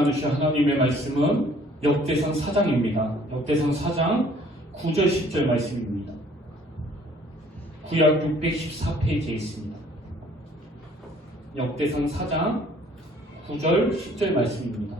나누실 하나님의 말씀은 역대상 4장입니다. 역대상 4장 9절 10절 말씀입니다. 구약 614페이지에 있습니다. 역대상 4장 9절 10절 말씀입니다.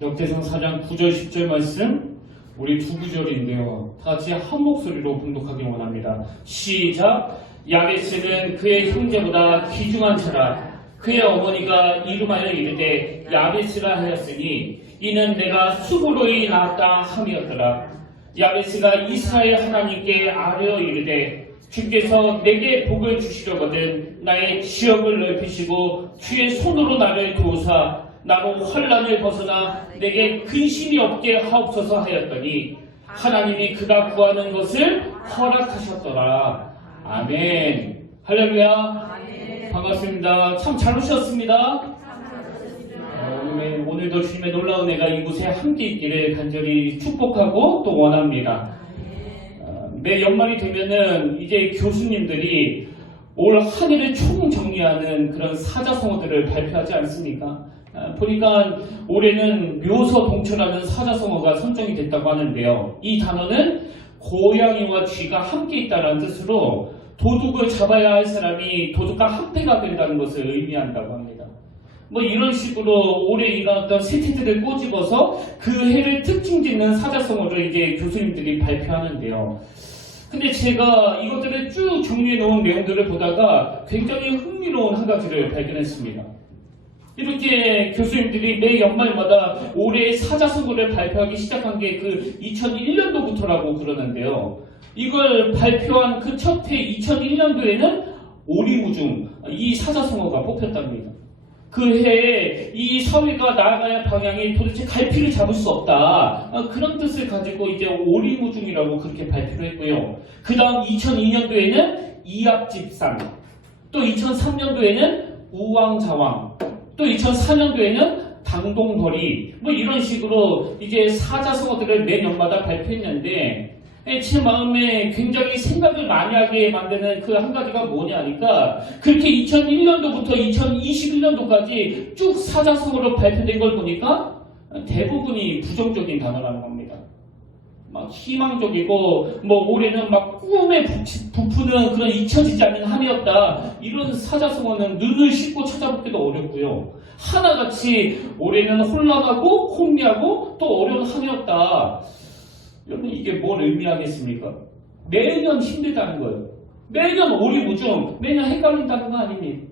역대상 4장 9절 10절 말씀, 우리 두 구절인데요. 다 같이 한 목소리로 봉독하기 원합니다. 시작! 야베스는 그의 형제보다 귀중한 자라. 그의 어머니가 이름하여 이르되 야베스라 하였으니 이는 내가 수고로이 낳았다 함이었더라. 야베스가 이스라엘 하나님께 아뢰어 이르되 주께서 내게 복을 주시려거든 나의 지역을 넓히시고 주의 손으로 나를 도우사 나로 환난을 벗어나 내게 근심이 없게 하옵소서 하였더니 하나님이 그가 구하는 것을 허락하셨더라. 아멘. 할렐루야. 아멘. 반갑습니다. 참 잘 오셨습니다. 오늘도 주님의 놀라운 은혜가 이곳에 함께 있기를 간절히 축복하고 또 원합니다. 매 연말이 되면은 이제 교수님들이 올 한 해를 총정리하는 그런 사자성어들을 발표하지 않습니까? 보니까 올해는 묘서 동초라는 사자성어가 선정이 됐다고 하는데요. 이 단어는 고양이와 쥐가 함께 있다는 뜻으로 도둑을 잡아야 할 사람이 도둑과 합패가 된다는 것을 의미한다고 합니다. 뭐 이런 식으로 올해 일어났던 세태들을 꼬집어서 그 해를 특징 짓는 사자성어를 이제 교수님들이 발표하는데요. 근데 제가 이것들을 쭉 정리해 놓은 내용들을 보다가 굉장히 흥미로운 한 가지를 발견했습니다. 이렇게 교수님들이 매 연말마다 올해의 사자성어를 발표하기 시작한 게 그 2001년도부터라고 그러는데요. 이걸 발표한 그 첫 해 2001년도에는 오리무중 이 사자성어가 뽑혔답니다. 그 해에 이 사회가 나아가야 할 방향이 도대체 갈피를 잡을 수 없다. 그런 뜻을 가지고 이제 오리무중이라고 그렇게 발표를 했고요. 그 다음 2002년도에는 이합집산, 또 2003년도에는 우왕좌왕, 또 2004년도에는 당동거리, 뭐 이런 식으로 이제 사자성어들을 매년마다 발표했는데 제 마음에 굉장히 생각을 많이 하게 만드는 그 한 가지가 뭐냐니까 그렇게 2001년도부터 2021년도까지 쭉 사자성어로 발표된 걸 보니까 대부분이 부정적인 단어라는 겁니다. 막 희망적이고 뭐 올해는 막 꿈에 부푸는 그런 잊혀지지 않는 한 해였다. 이런 사자성어는 눈을 씻고 찾아보기도 어렵고요. 하나같이 올해는 혼란하고 혼미하고 또 어려운 한 해였다. 여러분 이게 뭘 의미하겠습니까? 매년 힘들다는 거예요. 매년 오리무중, 매년 헷갈린다는 거 아닙니까?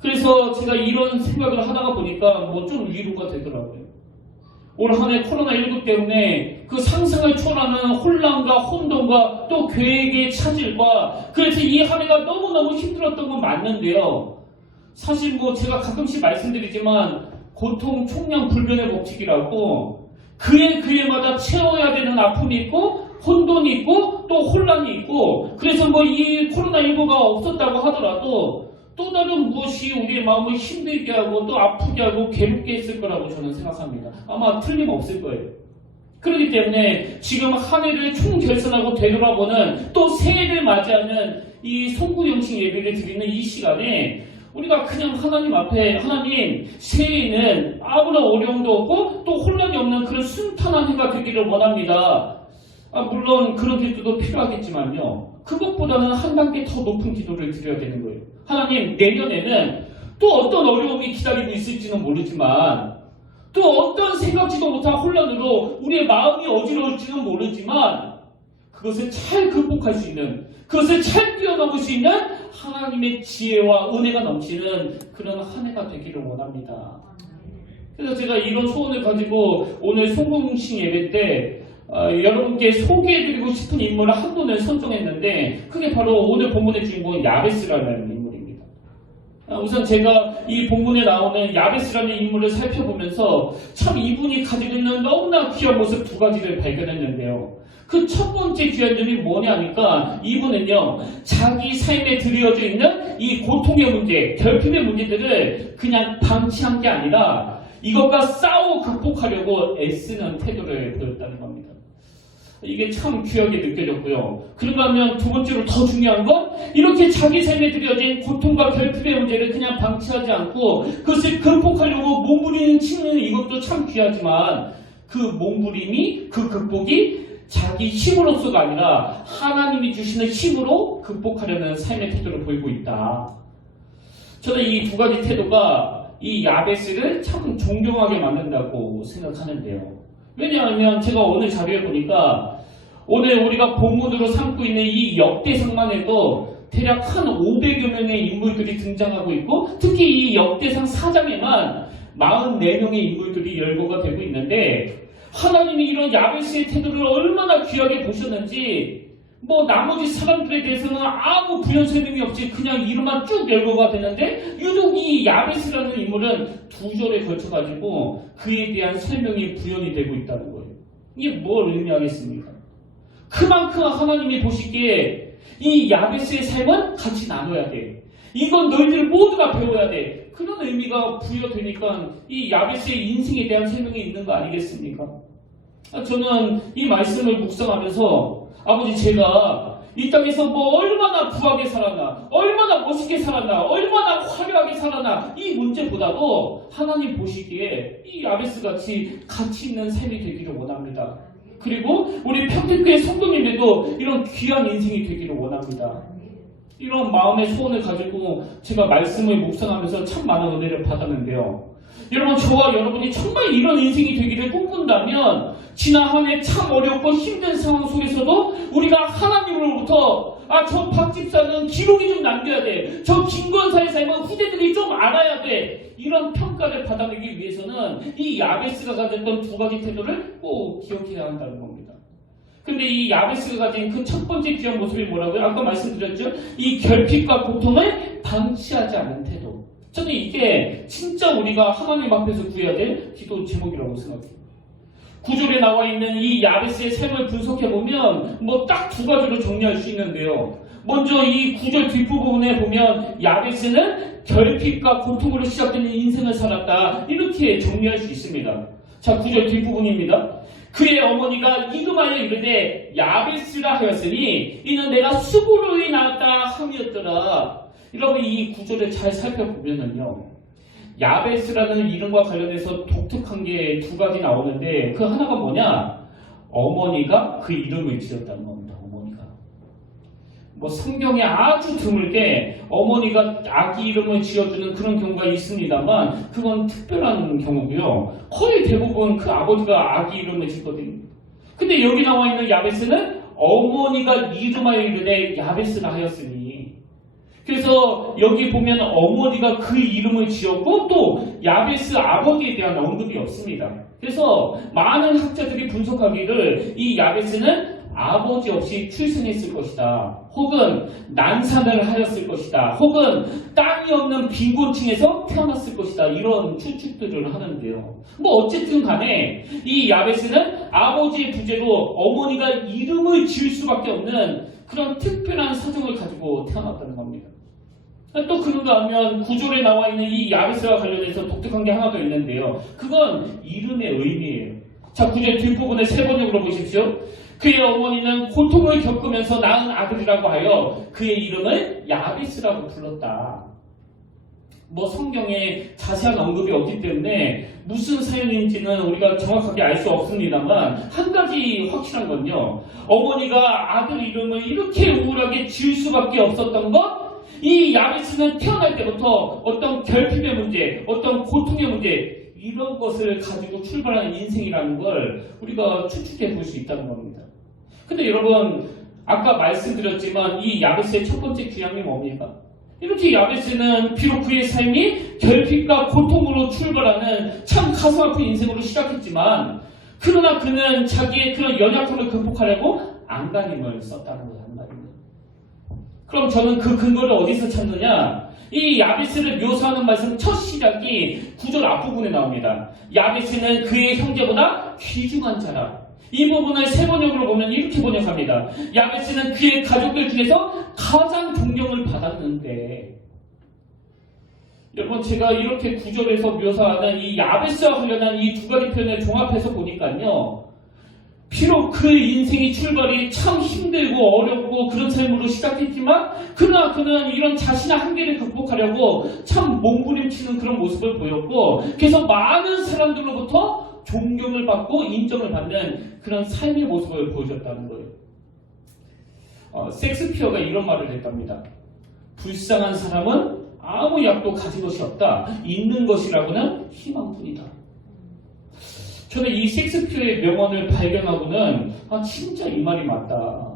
그래서 제가 이런 생각을 하다가 보니까 뭐 좀 위로가 되더라고요. 올 한 해 코로나19 때문에 그 상상을 초월하는 혼란과 혼돈과 또 계획의 차질과 그래서 이 한 해가 너무너무 힘들었던 건 맞는데요. 사실 뭐 제가 가끔씩 말씀드리지만 고통 총량불변의 법칙이라고 그해마다 채워야 되는 아픔이 있고 혼돈이 있고 또 혼란이 있고 그래서 뭐 이 코로나19가 없었다고 하더라도 또 다른 무엇이 우리의 마음을 힘들게 하고 또 아프게 하고 괴롭게 했을 거라고 저는 생각합니다. 아마 틀림없을 거예요. 그렇기 때문에 지금 한 해를 총결산하고 되돌아보는 또 새해를 맞이하는 이 송구영식 예배를 드리는 이 시간에 우리가 그냥 하나님 앞에 하나님 새해에는 아무런 어려움도 없고 또 혼란이 없는 그런 순탄한 해가 되기를 원합니다. 물론 그런 기도도 필요하겠지만요. 그것보다는 한 단계 더 높은 기도를 드려야 되는 거예요. 하나님 내년에는 또 어떤 어려움이 기다리고 있을지는 모르지만 또 어떤 생각지도 못한 혼란으로 우리의 마음이 어지러울지는 모르지만 그것을 잘 극복할 수 있는 그것을 잘 뛰어넘을 수 있는 하나님의 지혜와 은혜가 넘치는 그런 한 해가 되기를 원합니다. 그래서 제가 이런 소원을 가지고 오늘 송공식 예배 때 여러분께 소개해드리고 싶은 인물을 한 분을 선정했는데 그게 바로 오늘 본문의 주인공인 야베스라는 인물입니다. 우선 제가 이 본문에 나오는 야베스라는 인물을 살펴보면서 참 이분이 가지고 있는 너무나 귀한 모습 두 가지를 발견했는데요. 그 첫 번째 귀한 점이 뭐냐니까 이분은요 자기 삶에 들여져 있는 이 고통의 문제, 결핍의 문제들을 그냥 방치한 게 아니라 이것과 싸워 극복하려고 애쓰는 태도를 보였다는 겁니다. 이게 참 귀하게 느껴졌고요. 그런가 하면 두 번째로 더 중요한 건 이렇게 자기 삶에 들여진 고통과 결핍의 문제를 그냥 방치하지 않고 그것을 극복하려고 몸부림치는 이것도 참 귀하지만 그 몸부림이 그 극복이 자기 힘으로서가 아니라 하나님이 주시는 힘으로 극복하려는 삶의 태도를 보이고 있다. 저는 이 두 가지 태도가 이 야베스를 참 존경하게 만든다고 생각하는데요. 왜냐하면 제가 오늘 자료에 보니까 오늘 우리가 본문으로 삼고 있는 이 역대상만 해도 대략 한 500여 명의 인물들이 등장하고 있고 특히 이 역대상 4장에만 44명의 인물들이 열거가 되고 있는데 하나님이 이런 야베스의 태도를 얼마나 귀하게 보셨는지 나머지 사람들에 대해서는 아무 부연 설명이 없이 그냥 이름만 쭉 열거가 되는데 유독 이 야베스라는 인물은 2절에 걸쳐가지고 그에 대한 설명이 부연이 되고 있다는 거예요. 이게 뭘 의미하겠습니까? 그만큼 하나님이 보시기에 이 야베스의 삶은 같이 나눠야 돼. 이건 너희들 모두가 배워야 돼. 그런 의미가 부여되니까 이 야베스의 인생에 대한 설명이 있는 거 아니겠습니까? 저는 이 말씀을 묵상하면서 아버지 제가 이 땅에서 얼마나 부하게 살았나, 얼마나 멋있게 살았나, 얼마나 화려하게 살았나 이 문제보다도 하나님 보시기에 이 야베스 같이 가치 있는 삶이 되기를 원합니다. 그리고 우리 평택교회 성도님들도 이런 귀한 인생이 되기를 원합니다. 이런 마음의 소원을 가지고 제가 말씀을 묵상하면서 참 많은 은혜를 받았는데요. 여러분 저와 여러분이 정말 이런 인생이 되기를 꿈꾼다면 지난 한 해 참 어렵고 힘든 상황 속에서도 우리가 하나님으로부터 저 박 집사는 기록이 좀 남겨야 돼. 저 김권사의 삶은 후대들이 좀 알아야 돼. 이런 평가를 받아내기 위해서는 이 야베스가 가졌던 두 가지 태도를 꼭 기억해야 한다는 겁니다. 근데 이 야베스가 가진 그 첫 번째 귀한 모습이 뭐라고요? 아까 말씀드렸죠? 이 결핍과 고통을 방치하지 않는 태도. 저는 이게 진짜 우리가 하나님 앞에서 구해야 될 기도 제목이라고 생각해요. 9절에 나와 있는 이 야베스의 삶을 분석해보면 딱 두 가지로 정리할 수 있는데요. 먼저 이 9절 뒷부분에 보면 야베스는 결핍과 고통으로 시작되는 인생을 살았다. 이렇게 정리할 수 있습니다. 자, 9절 뒷부분입니다. 그의 어머니가 이름하여 이르되 야베스라 하였으니 이는 내가 수고로 인하였다 함이었더라. 여러분 이 구절을 잘 살펴보면은요, 야베스라는 이름과 관련해서 독특한 게 두 가지 나오는데 그 하나가 뭐냐? 어머니가 그 이름을 지었다는 겁니다. 어머니가. 성경에 아주 드물게 어머니가 아기 이름을 지어주는 그런 경우가 있습니다만 그건 특별한 경우고요. 거의 대부분 그 아버지가 아기 이름을 짓거든요. 근데 여기 나와 있는 야베스는 어머니가 이름하여 이르되 야베스라 하였으니, 그래서 여기 보면 어머니가 그 이름을 지었고 또 야베스 아버지에 대한 언급이 없습니다. 그래서 많은 학자들이 분석하기를 이 야베스는 아버지 없이 출생했을 것이다. 혹은 난산을 하였을 것이다. 혹은 땅이 없는 빈곤층에서 태어났을 것이다. 이런 추측들을 하는데요. 어쨌든 간에 이 야베스는 아버지의 부재로 어머니가 이름을 지을 수밖에 없는 그런 특별한 사정을 가지고 태어났다는 겁니다. 또 그런가 하면 9절에 나와 있는 이 야베스와 관련해서 독특한 게 하나 더 있는데요. 그건 이름의 의미예요. 자, 9절 뒷부분에 세 번역으로 보십시오. 그의 어머니는 고통을 겪으면서 낳은 아들이라고 하여 그의 이름을 야베스라고 불렀다. 성경에 자세한 언급이 없기 때문에 무슨 사연인지는 우리가 정확하게 알 수 없습니다만 한 가지 확실한 건요. 어머니가 아들 이름을 이렇게 우울하게 지을 수밖에 없었던 것, 이 야베스는 태어날 때부터 어떤 결핍의 문제, 어떤 고통의 문제 이런 것을 가지고 출발하는 인생이라는 걸 우리가 추측해 볼 수 있다는 겁니다. 근데 여러분 아까 말씀드렸지만 이 야베스의 첫 번째 귀함이 뭡니까? 이렇게 야베스는 비록 그의 삶이 결핍과 고통으로 출발하는 참 가슴 아픈 인생으로 시작했지만 그러나 그는 자기의 그런 연약함을 극복하려고 안간힘을 썼다는 거예요. 그럼 저는 그 근거를 어디서 찾느냐? 이 야베스를 묘사하는 말씀 첫 시작이 9절 앞부분에 나옵니다. 야베스는 그의 형제보다 귀중한 자라. 이 부분을 세 번역으로 보면 이렇게 번역합니다. 야베스는 그의 가족들 중에서 가장 존경을 받았는데, 여러분 제가 이렇게 9절에서 묘사하는 이 야베스와 관련한 이 두 가지 표현을 종합해서 보니까요, 비록 그 인생의 출발이 참 힘들고 어렵고 그런 삶으로 시작했지만 그러나 그는 이런 자신의 한계를 극복하려고 참 몸부림치는 그런 모습을 보였고 그래서 많은 사람들로부터 존경을 받고 인정을 받는 그런 삶의 모습을 보여줬다는 거예요. 섹스피어가 이런 말을 했답니다. 불쌍한 사람은 아무 약도 가진 것이 없다. 있는 것이라고는 희망뿐이다. 저는 이 섹스피어의 명언을 발견하고는 진짜 이 말이 맞다.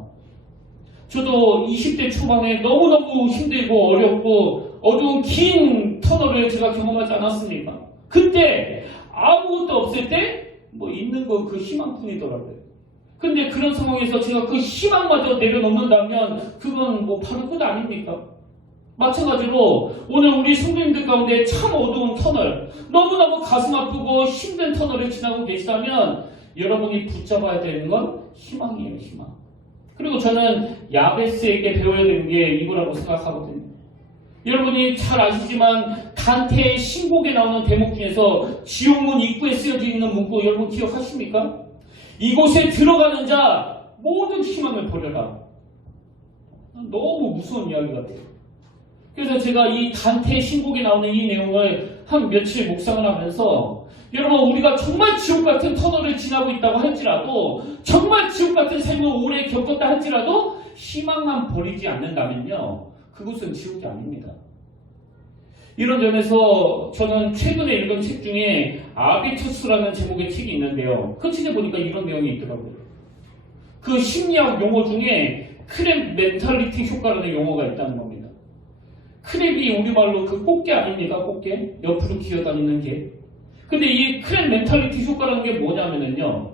저도 20대 초반에 너무너무 힘들고 어렵고 어두운 긴 터널을 제가 경험하지 않았습니까? 그때 아무것도 없을 때 뭐 있는 거 그 희망뿐이더라고요. 근데 그런 상황에서 제가 그 희망마저 내려놓는다면 그건 뭐 바로 끝 아닙니까? 마찬가지로 오늘 우리 성도님들 가운데 참 어두운 터널, 너무너무 가슴 아프고 힘든 터널을 지나고 계시다면 여러분이 붙잡아야 되는 건 희망이에요, 희망. 그리고 저는 야베스에게 배워야 되는 게 이거라고 생각하거든요. 여러분이 잘 아시지만 단테의 신곡에 나오는 대목 중에서 지옥문 입구에 쓰여져 있는 문구 여러분 기억하십니까? 이곳에 들어가는 자 모든 희망을 버려라. 너무 무서운 이야기 같아요. 그래서 제가 이 단테의 신곡에 나오는 이 내용을 한 며칠 묵상을 하면서 여러분 우리가 정말 지옥 같은 터널을 지나고 있다고 할지라도 정말 지옥 같은 삶을 오래 겪었다 할지라도 희망만 버리지 않는다면요 그곳은 지옥이 아닙니다. 이런 점에서 저는 최근에 읽은 책 중에 아비투스라는 제목의 책이 있는데요. 그 책에 보니까 이런 내용이 있더라고요. 그 심리학 용어 중에 크랩 멘탈리티 효과라는 용어가 있다는 겁니다. 크랩이 우리말로 그 꽃게 아닙니까? 꽃게? 옆으로 기어다니는 게. 근데 이 크랩 멘탈리티 효과라는 게 뭐냐면요.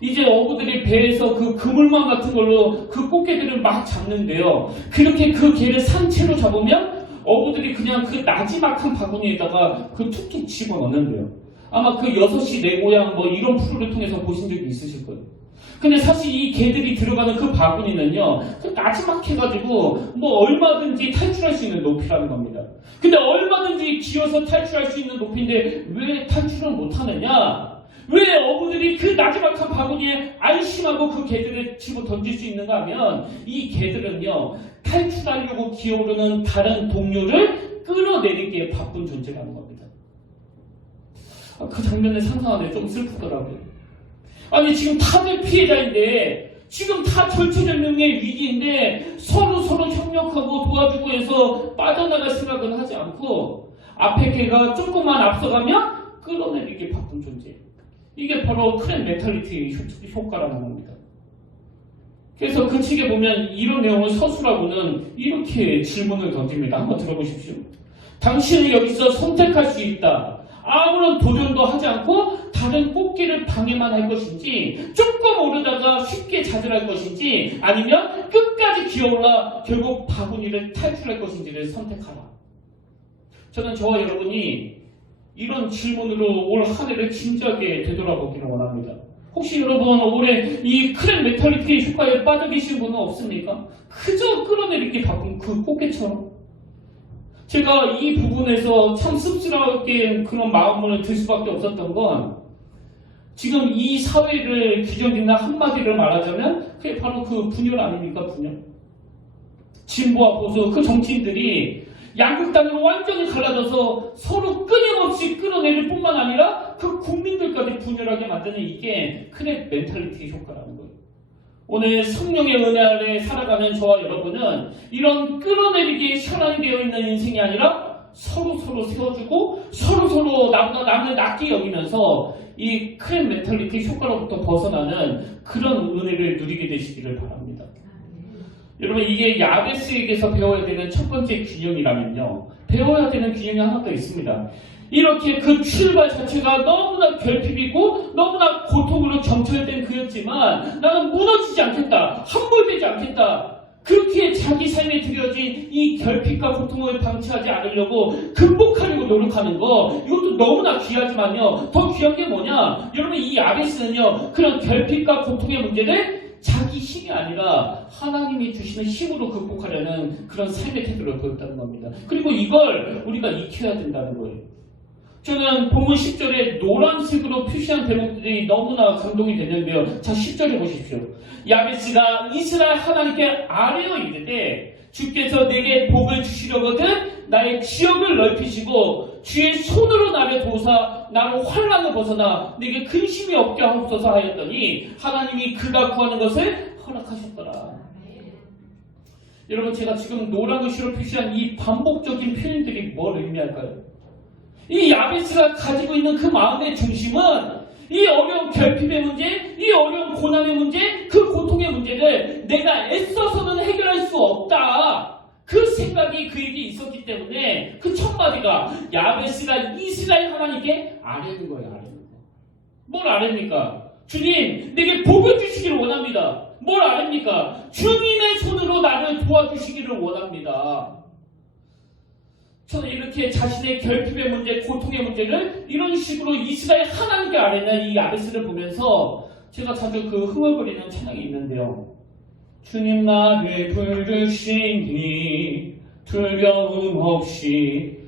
이제 어부들이 배에서 그 그물망 같은 걸로 그 꽃게들을 막 잡는데요. 그렇게 그 개를 산채로 잡으면 어부들이 그냥 그 나지막한 바구니에다가 그 툭툭 집어넣는데요. 아마 그 6시 내 고향 뭐 이런 프로를 통해서 보신 적이 있으실 거예요. 근데 사실 이 개들이 들어가는 그 바구니는요, 그 나지막해가지고 뭐 얼마든지 탈출할 수 있는 높이라는 겁니다. 근데 얼마든지 기어서 탈출할 수 있는 높이인데 왜 탈출을 못하느냐? 왜 어부들이 그 나지막한 바구니에 안심하고 그 개들을 집어 던질 수 있는가 하면 이 개들은요 탈출하려고 기어오르는 다른 동료를 끌어내리기에 바쁜 존재라는 겁니다. 그 장면을 상상하는데 좀 슬프더라고요. 아니 지금 다들 피해자인데 지금 다 절체절명의 위기인데 서로 협력하고 도와주고 해서 빠져나갈 생각은 하지 않고 앞에 개가 조금만 앞서가면 끌어내리기에 바쁜 존재. 이게 바로 크랩 멘탈리티 효과라는 겁니다. 그래서 그 책에 보면 이런 내용을 서술하고는 이렇게 질문을 던집니다. 한번 들어보십시오. 당신은 여기서 선택할 수 있다. 아무런 도전도 하지 않고 다른 꽃게를 방해만 할 것인지 조금 오르다가 쉽게 좌절할 것인지 아니면 끝까지 기어올라 결국 바구니를 탈출할 것인지를 선택하라. 저는 저와 여러분이 이런 질문으로 올 한 해를 진지하게 되돌아보기를 원합니다. 혹시 여러분 올해 이 크랩 멘탈리티 효과에 빠져 계신 분은 없습니까? 그저 끌어내리기 바쁜 그 꽃게처럼. 제가 이 부분에서 참 씁쓸하게 그런 마음을 들 수밖에 없었던 건 지금 이 사회를 규정짓는 한마디를 말하자면 그게 바로 그 분열 아닙니까? 분열. 진보와 보수 그 정치인들이 양극단으로 완전히 갈라져서 서로 끊임없이 끌어내릴 뿐만 아니라 그 국민들까지 분열하게 만드는 이게 크랩 멘탈리티 효과라는 거예요. 오늘 성령의 은혜 아래 살아가는 저와 여러분은 이런 끌어내리기에 혈안이 되어 있는 인생이 아니라 서로 세워주고 서로 나보다 남을 낮게 여기면서 이 크랩 멘탈리티 효과로부터 벗어나는 그런 은혜를 누리게 되시기를 바랍니다. 여러분 이게 야베스에게서 배워야 되는 첫 번째 균형이라면요. 배워야 되는 균형이 하나 더 있습니다. 이렇게 그 출발 자체가 너무나 결핍이고 너무나 고통으로 점철된 그였지만 나는 무너지지 않겠다. 함몰되지 않겠다. 그렇게 자기 삶에 들여진 이 결핍과 고통을 방치하지 않으려고 극복하려고 노력하는 거 이것도 너무나 귀하지만요. 더 귀한 게 뭐냐? 여러분 이 야베스는요. 그런 결핍과 고통의 문제를 자기 힘이 아니라 하나님이 주시는 힘으로 극복하려는 그런 삶의 태도를 보였다는 겁니다. 그리고 이걸 우리가 익혀야 된다는 거예요. 저는 본문 10절에 노란색으로 표시한 대목들이 너무나 감동이 됐는데요. 자, 10절에 보십시오. 야베스가 이스라엘 하나님께 아뢰어 이르되 주께서 내게 복을 주시려거든 나의 지역을 넓히시고 주의 손으로 나를 도우사 나로 환난을 벗어나 내게 근심이 없게 하옵소서 하였더니 하나님이 그가 구하는 것을 허락하셨더라. 여러분, 제가 지금 노란 글씨로 표시한 이 반복적인 표현들이 뭘 의미할까요? 이 야베스가 가지고 있는 그 마음의 중심은 이 어려운 결핍의 문제, 이 어려운 고난의 문제, 그 고통의 문제를 내가 애써서는 해결할 수 없다. 그 생각이 그에게 있었기 때문에 그 첫 마디가 야베스가 이스라엘 하나님께 아뢰는 거예요. 아뢰는 거. 뭘 아뢰입니까? 주님, 내게 복을 주시기를 원합니다. 뭘 아뢰입니까? 주님의 손으로 나를 도와주시기를 원합니다. 저는 이렇게 자신의 결핍의 문제, 고통의 문제를 이런 식으로 이스라엘 하나님께 아뢰는 이 야베스를 보면서 제가 자주 그 흥얼거리는 찬양이 있는데요. 주님 나를 부르시니 두려움 없이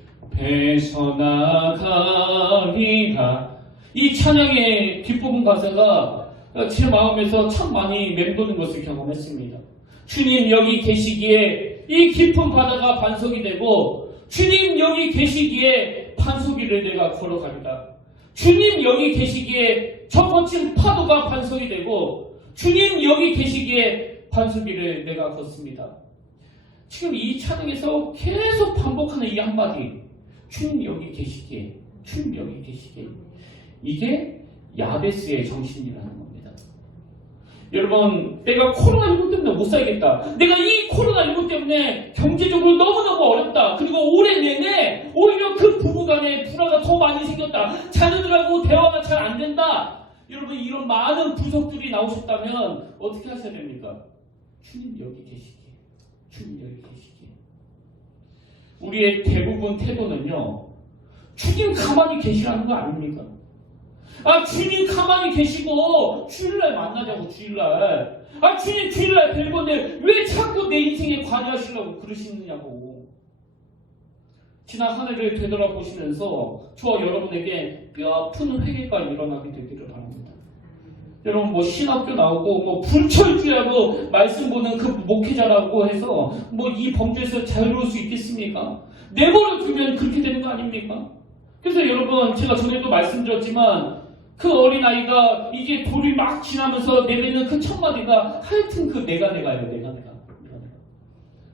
배서나가리라. 이 찬양의 뒷부분 가사가 제 마음에서 참 많이 맴도는 것을 경험했습니다. 주님 여기 계시기에 이 깊은 바다가 반석이 되고 주님 여기 계시기에 반석 위를 내가 걸어가리라. 주님 여기 계시기에 저 거친 파도가 반석이 되고 주님 여기 계시기에 반석 위를 내가 걷습니다. 지금 이 찬양에서 계속 반복하는 이 한마디, 주님 여기 계시기에, 주님 여기 계시기에, 이게 야베스의 정신이라는 겁니다. 여러분, 내가 코로나19 때문에 못 살겠다. 내가 이 코로나19 때문에 경제적으로 너무너무 어렵다. 그리고 올해 내내 오히려 그 부부간에 불화가 더 많이 생겼다. 자녀들하고 대화가 잘 안 된다. 여러분, 이런 많은 분석들이 나오셨다면 어떻게 하셔야 됩니까? 주님 여기 계시기에, 주님 여기 계시기에. 우리의 대부분 태도는요, 주님 가만히 계시라는 거 아닙니까? 아, 주님 가만히 계시고 주일날 만나자고, 주일날. 아, 주님 주일날 뵐 건데 왜 자꾸 내 인생에 관여하시려고 그러시느냐고. 지난 한 해를 되돌아보시면서 저와 여러분에게 뼈아픈 회개가 일어나게 되기를 바랍니다. 여러분, 뭐 신학교 나오고 뭐 불철주야로 말씀 보는 그 목회자라고 해서 뭐 이 범죄에서 자유로울 수 있겠습니까? 내버려 두면 그렇게 되는 거 아닙니까? 그래서 여러분, 제가 전에도 말씀드렸지만 그 어린아이가 이제 돌이 막 지나면서 내뱉는 그 첫 마디가 하여튼 그 내가예요. 내가.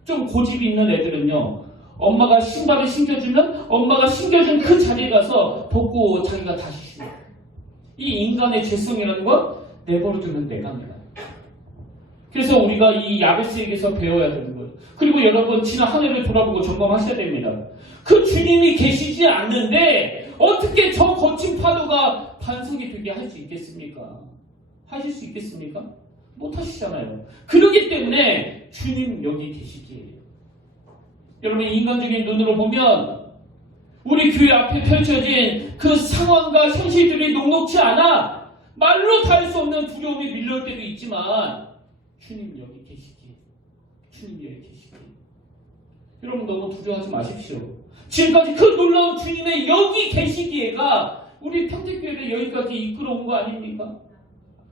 좀 고집이 있는 애들은요, 엄마가 신발을 신겨주면 엄마가 신겨준 그 자리에 가서 벗고 자기가 다시 신어. 이 인간의 죄성이라는 건 내버려두면 내가. 그래서 우리가 이 야베스에게서 배워야 되는 거예요. 그리고 여러분, 지난 한 해를 돌아보고 점검하셔야 됩니다. 그 주님이 계시지 않는데 어떻게 저 거친 파도가 반석이 되게 할 수 있겠습니까? 하실 수 있겠습니까? 못 하시잖아요. 그렇기 때문에 주님 여기 계시기에. 여러분, 인간적인 눈으로 보면 우리 교회 앞에 펼쳐진 그 상황과 현실들이 녹록지 않아 말로 다 할 수 없는 두려움이 밀려올 때도 있지만 주님 여기 계시기에, 주님 여기 계시기에. 여러분, 너무 두려워하지 마십시오. 지금까지 그 놀라운 주님의 여기 계시기에가 우리 평택교회를 여기까지 이끌어온 거 아닙니까?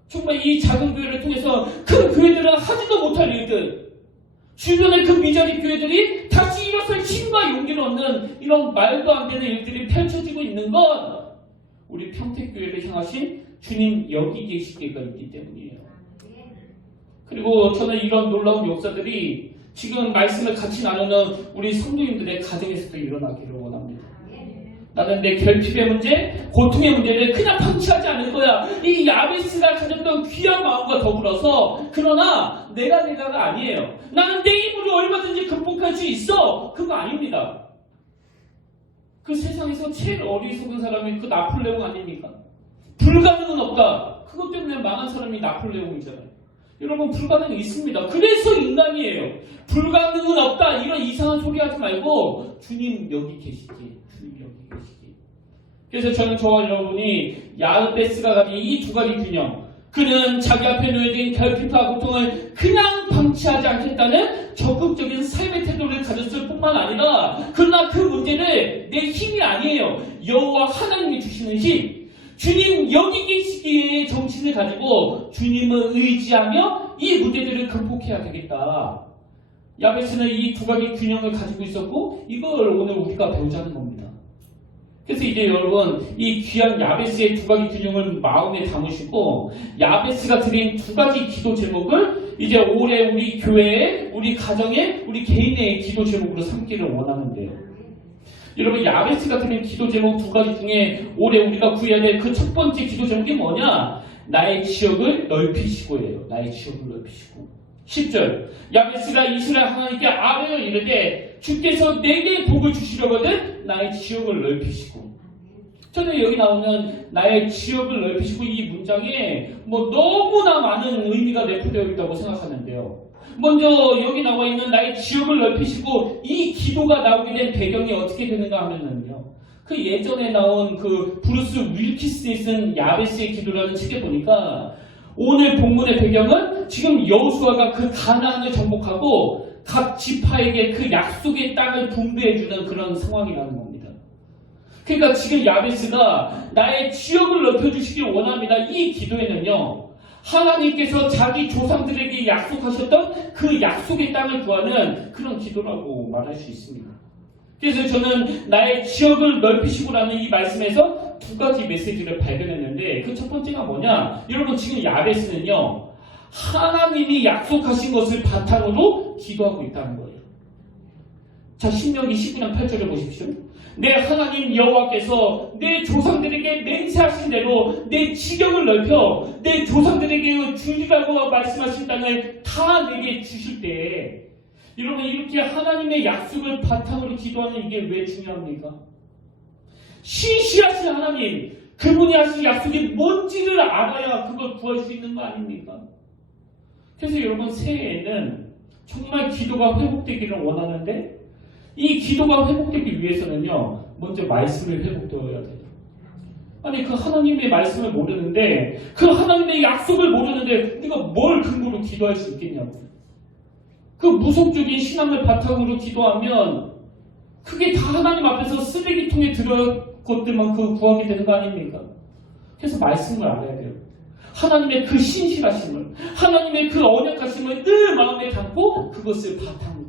정말 이 작은 교회를 통해서 큰 교회들은 하지도 못할 일들, 주변의 그 미자리 교회들이 다시 일어설 힘과 용기를 얻는 이런 말도 안 되는 일들이 펼쳐지고 있는 건 우리 평택교회를 향하신 주님 여기 계시기가 있기 때문이에요. 그리고 저는 이런 놀라운 역사들이 지금 말씀을 같이 나누는 우리 성도님들의 가정에서도 일어나기를 원합니다. 나는 내 결핍의 문제, 고통의 문제를 그냥 방치하지 않을 거야. 이 야베스가 가졌던 귀한 마음과 더불어서, 그러나 내가가 아니에요. 나는 내 힘으로 얼마든지 극복할 수 있어. 그거 아닙니다. 그 세상에서 제일 어리석은 사람이 그 나폴레옹 아닙니까? 불가능은 없다. 그것 때문에 망한 사람이 나폴레옹이잖아요. 여러분, 불가능이 있습니다. 그래서 인간이에요. 불가능은 없다. 이런 이상한 소리 하지 말고 주님 여기 계시기에, 주님 여기 계시기에. 그래서 저는 저와 여러분이 야베스가 가진 이 두 가지 균형, 그는 자기 앞에 놓여진 결핍과 고통을 그냥 방치하지 않겠다는 적극적인 삶의 태도를 가졌을 뿐만 아니라 그러나 그 문제를 내 힘이 아니에요. 여호와 하나님이 주시는 힘. 주님 여기 계시기에 정신을 가지고 주님을 의지하며 이 문제들을 극복해야 되겠다. 야베스는 이 두 가지 균형을 가지고 있었고 이걸 오늘 우리가 배우자는 겁니다. 그래서 이제 여러분 이 귀한 야베스의 두 가지 균형을 마음에 담으시고 야베스가 드린 두 가지 기도 제목을 이제 올해 우리 교회에 우리 가정에 우리 개인의 기도 제목으로 삼기를 원하는데요. 여러분 야베스가 드린 기도 제목 두 가지 중에 올해 우리가 구해야 될 그 첫 번째 기도 제목이 뭐냐? 나의 지역을 넓히시고예요. 나의 지역을 넓히시고 10절 야베스가 이스라엘 하나님께 아뢰어 이르되 주께서 내게 복을 주시려거든 나의 지역을 넓히시고. 저는 여기 나오는 나의 지역을 넓히시고 이 문장에 뭐 너무나 많은 의미가 내포되어 있다고 생각하는데요. 먼저 여기 나와 있는 나의 지역을 넓히시고 이 기도가 나오게 된 배경이 어떻게 되는가 하면은요. 그 예전에 나온 그 브루스 윌키스에 쓴 야베스의 기도라는 책에 보니까 오늘 본문의 배경은 지금 여호수아가 그 가나안을 정복하고 각 지파에게 그 약속의 땅을 분배해주는 그런 상황이라는 겁니다. 그러니까 지금 야베스가 나의 지역을 넓혀주시길 원합니다. 이 기도에는요. 하나님께서 자기 조상들에게 약속하셨던 그 약속의 땅을 구하는 그런 기도라고 말할 수 있습니다. 그래서 저는 나의 지역을 넓히시고라는 이 말씀에서 두 가지 메시지를 발견했는데 그 첫 번째가 뭐냐? 여러분 지금 야베스는요. 하나님이 약속하신 것을 바탕으로 기도하고 있다는 거예요. 자, 신명기 19장 8절을 보십시오. 내 하나님 여호와께서 내 조상들에게 맹세하신 대로 내 지경을 넓혀 내 조상들에게 주리라고 말씀하신 땅을 다 내게 주실 때 여러분 이렇게 하나님의 약속을 바탕으로 기도하는 이게 왜 중요합니까? 신실하신 하나님 그분이 하신 약속이 뭔지를 알아야 그걸 구할 수 있는 거 아닙니까? 그래서 여러분 새해에는 정말 기도가 회복되기를 원하는데 이 기도가 회복되기 위해서는요 먼저 말씀을 회복되어야 돼요. 아니 그 하나님의 말씀을 모르는데 그 하나님의 약속을 모르는데 우리가 뭘 근거로 기도할 수 있겠냐고. 그 무속적인 신앙을 바탕으로 기도하면 그게 다 하나님 앞에서 쓰레기통에 들어갈 것들만큼 구하게 되는 거 아닙니까? 그래서 말씀을 알아야 돼요. 하나님의 그 신실하심을 하나님의 그 언약하심을 늘 마음에 담고 그것을 바탕으로.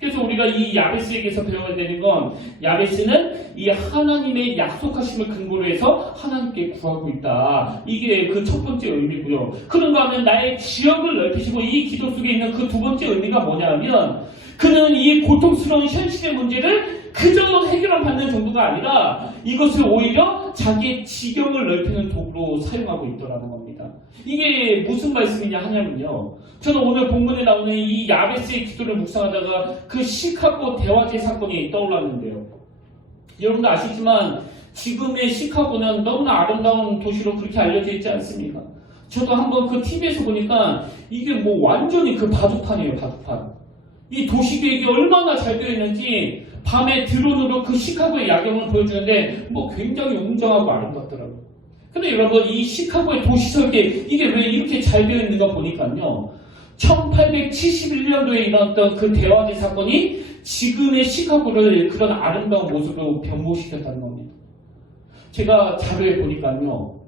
그래서 우리가 이 야베스에게서 배워야 되는 건 야베스는 이 하나님의 약속하심을 근거로 해서 하나님께 구하고 있다. 이게 그 첫 번째 의미고요. 그런가 하면 나의 지역을 넓히시고 이 기도 속에 있는 그 두 번째 의미가 뭐냐면 그는 이 고통스러운 현실의 문제를 그저 해결받는 정도가 아니라 이것을 오히려 자기의 지경을 넓히는 도구로 사용하고 있더라는 겁니다. 이게 무슨 말씀이냐 하냐면요. 저는 오늘 본문에 나오는 이 야베스의 기도를 묵상하다가 그 시카고 대화제 사건이 떠올랐는데요. 여러분도 아시지만 지금의 시카고는 너무나 아름다운 도시로 그렇게 알려져 있지 않습니까? 저도 한번 그 TV에서 보니까 이게 뭐 완전히 그 바둑판이에요, 바둑판. 이 도시 계획이 얼마나 잘 되어 있는지 밤에 드론으로 그 시카고의 야경을 보여주는데 뭐 굉장히 웅장하고 아름답더라고요. 근데 여러분 이 시카고의 도시 설계 이게 왜 이렇게 잘 되어 있는가 보니까요. 1871년도에 일어났던 그 대화제 사건이 지금의 시카고를 그런 아름다운 모습으로 변모시켰다는 겁니다. 제가 자료에 보니까요.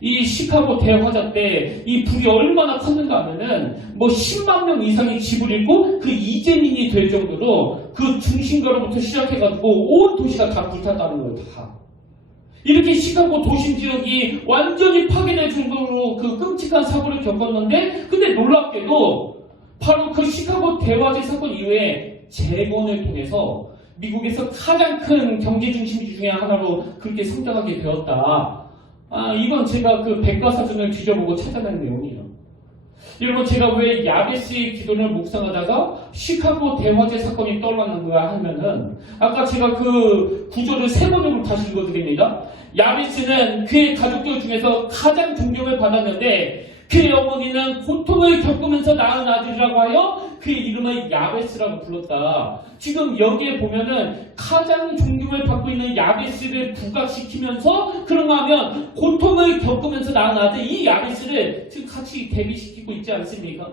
이 시카고 대화자 때 이 불이 얼마나 컸는가 하면은 뭐 10만 명 이상이 집을 잃고 그 이재민이 될 정도로 그 중심가로부터 시작해가지고 온 도시가 다 불탔다는 거예요. 다. 이렇게 시카고 도심 지역이 완전히 파괴될 정도로 그 끔찍한 사고를 겪었는데 근데 놀랍게도 바로 그 시카고 대화제 사건 이후에 재건을 통해서 미국에서 가장 큰 경제 중심지 중에 하나로 그렇게 성장하게 되었다. 이건 제가 그 백과사전을 뒤져보고 찾아낸 내용이에요. 여러분 제가 왜 야베스의 기도를 묵상하다가 시카고 대화제 사건이 떠올랐는가 하면은 아까 제가 그 구절을 세 번으로 다시 읽어드립니다. 야베스는 그의 가족들 중에서 가장 존경을 받았는데 그의 어머니는 고통을 겪으면서 낳은 아들이라고 하여 그의 이름을 야베스라고 불렀다. 지금 여기에 보면은 가장 존경을 받고 있는 야베스를 부각시키면서 그런가 하면 고통을 겪으면서 낳은 아들 이 야베스를 지금 같이 대비시키고 있지 않습니까?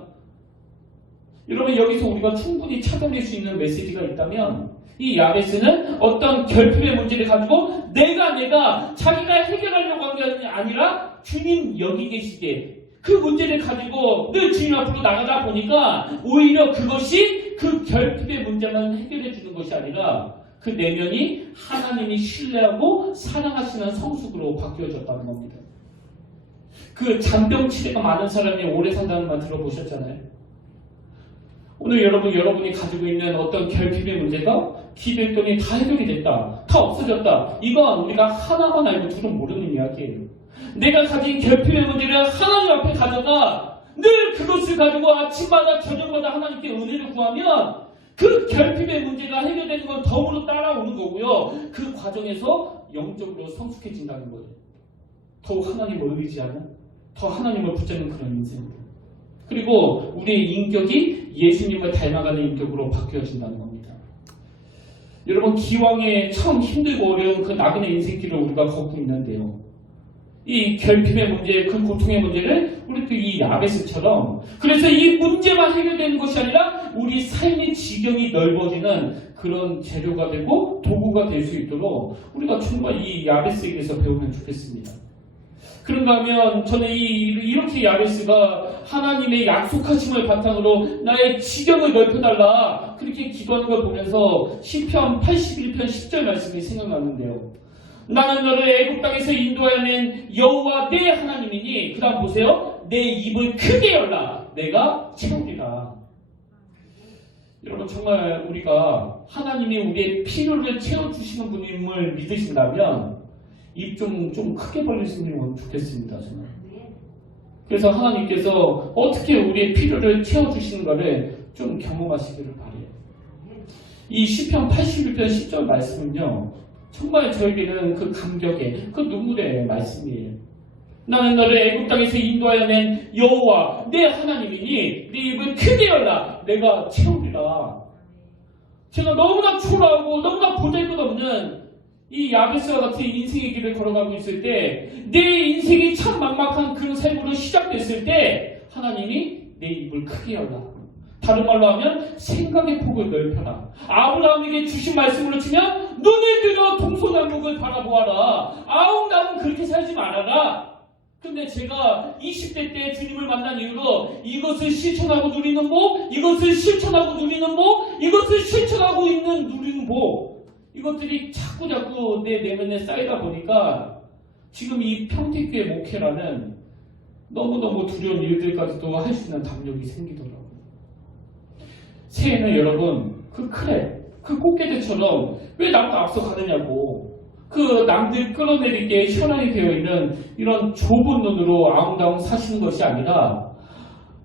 여러분 여기서 우리가 충분히 찾아낼 수 있는 메시지가 있다면 이 야베스는 어떤 결핍의 문제를 가지고 내가 자기가 해결하려고 한 게 아니라 주님 여기 계시게 그 문제를 가지고 늘 주님 앞으로 나가다 보니까 오히려 그것이 그 결핍의 문제만 해결해 주는 것이 아니라 그 내면이 하나님이 신뢰하고 사랑하시는 성숙으로 바뀌어졌다는 겁니다. 그 잔병 치레가 많은 사람이 오래 산다는 말 들어보셨잖아요. 오늘 여러분이 가지고 있는 어떤 결핍의 문제가 기도했더니 다 해결이 됐다. 다 없어졌다. 이건 우리가 하나만 알고 둘은 모르는 이야기예요. 내가 가진 결핍의 문제를 하나님 앞에 가져가 늘 그것을 가지고 아침마다 저녁마다 하나님께 은혜를 구하면 그 결핍의 문제가 해결되는 건 덤으로 따라오는 거고요. 그 과정에서 영적으로 성숙해진다는 거예요. 더욱 하나님을 의지하는, 더 하나님을 붙잡는 그런 인생입니다. 그리고 우리의 인격이 예수님을 닮아가는 인격으로 바뀌어진다는 겁니다. 여러분 기왕에 참 힘들고 어려운 그 나그네 인생길을 우리가 걷고 있는데요. 이 결핍의 문제, 그 고통의 문제를 우리 또 이 야베스처럼 그래서 이 문제만 해결되는 것이 아니라 우리 삶의 지경이 넓어지는 그런 재료가 되고 도구가 될 수 있도록 우리가 정말 이 야베스에게서 배우면 좋겠습니다. 그런가 하면 저는 이렇게 야베스가 하나님의 약속하심을 바탕으로 나의 지경을 넓혀달라 그렇게 기도하는 걸 보면서 시편 81편 10절 말씀이 생각나는데요. 나는 너를 애굽 땅에서 인도하여 낸 여호와 내 하나님이니 그 다음 보세요. 내 입을 크게 열라 내가 채우리라. 여러분 정말 우리가 하나님이 우리의 필요를 채워주시는 분임을 믿으신다면 입 좀 크게 벌리시면 좋겠습니다. 저는. 그래서 하나님께서 어떻게 우리의 필요를 채워주시는가를 좀 경험하시기를 바래요. 이 시편 81편 10절 말씀은요. 정말 저에게는 그 감격의 그 눈물의 말씀이에요. 나는 너를 애굽 땅에서 인도하여 낸 여호와 내 하나님이니 네 입을 크게 열라 내가 채우리라. 제가 너무나 초라하고 너무나 보잘것없는 이 야베스와 같은 인생의 길을 걸어가고 있을 때 내 인생이 참 막막한 그런 삶으로 시작됐을 때 하나님이 내 입을 크게 열라. 다른 말로 하면 생각의 폭을 넓혀라. 아브라함에게 주신 말씀으로 치면 눈을 들어 동서남북을 바라보아라. 아웅다웅 그렇게 살지 말아라. 근데 제가 20대 때 주님을 만난 이후로 이것을 실천하고 누리는 복, 이것을 실천하고 누리는 복, 이것을 실천하고 있는 누리는 복 이것들이 자꾸 내 내면에 쌓이다 보니까 지금 이 평택교회 목회라는 너무너무 두려운 일들까지도 할 수 있는 담력이 생기더라고요. 새해는 여러분 그 크랩, 그 꽃게들처럼 왜 나보다 앞서 가느냐고 그 남들 끌어내리게 현안이 되어 있는 이런 좁은 눈으로 아웅다웅 사시는 것이 아니라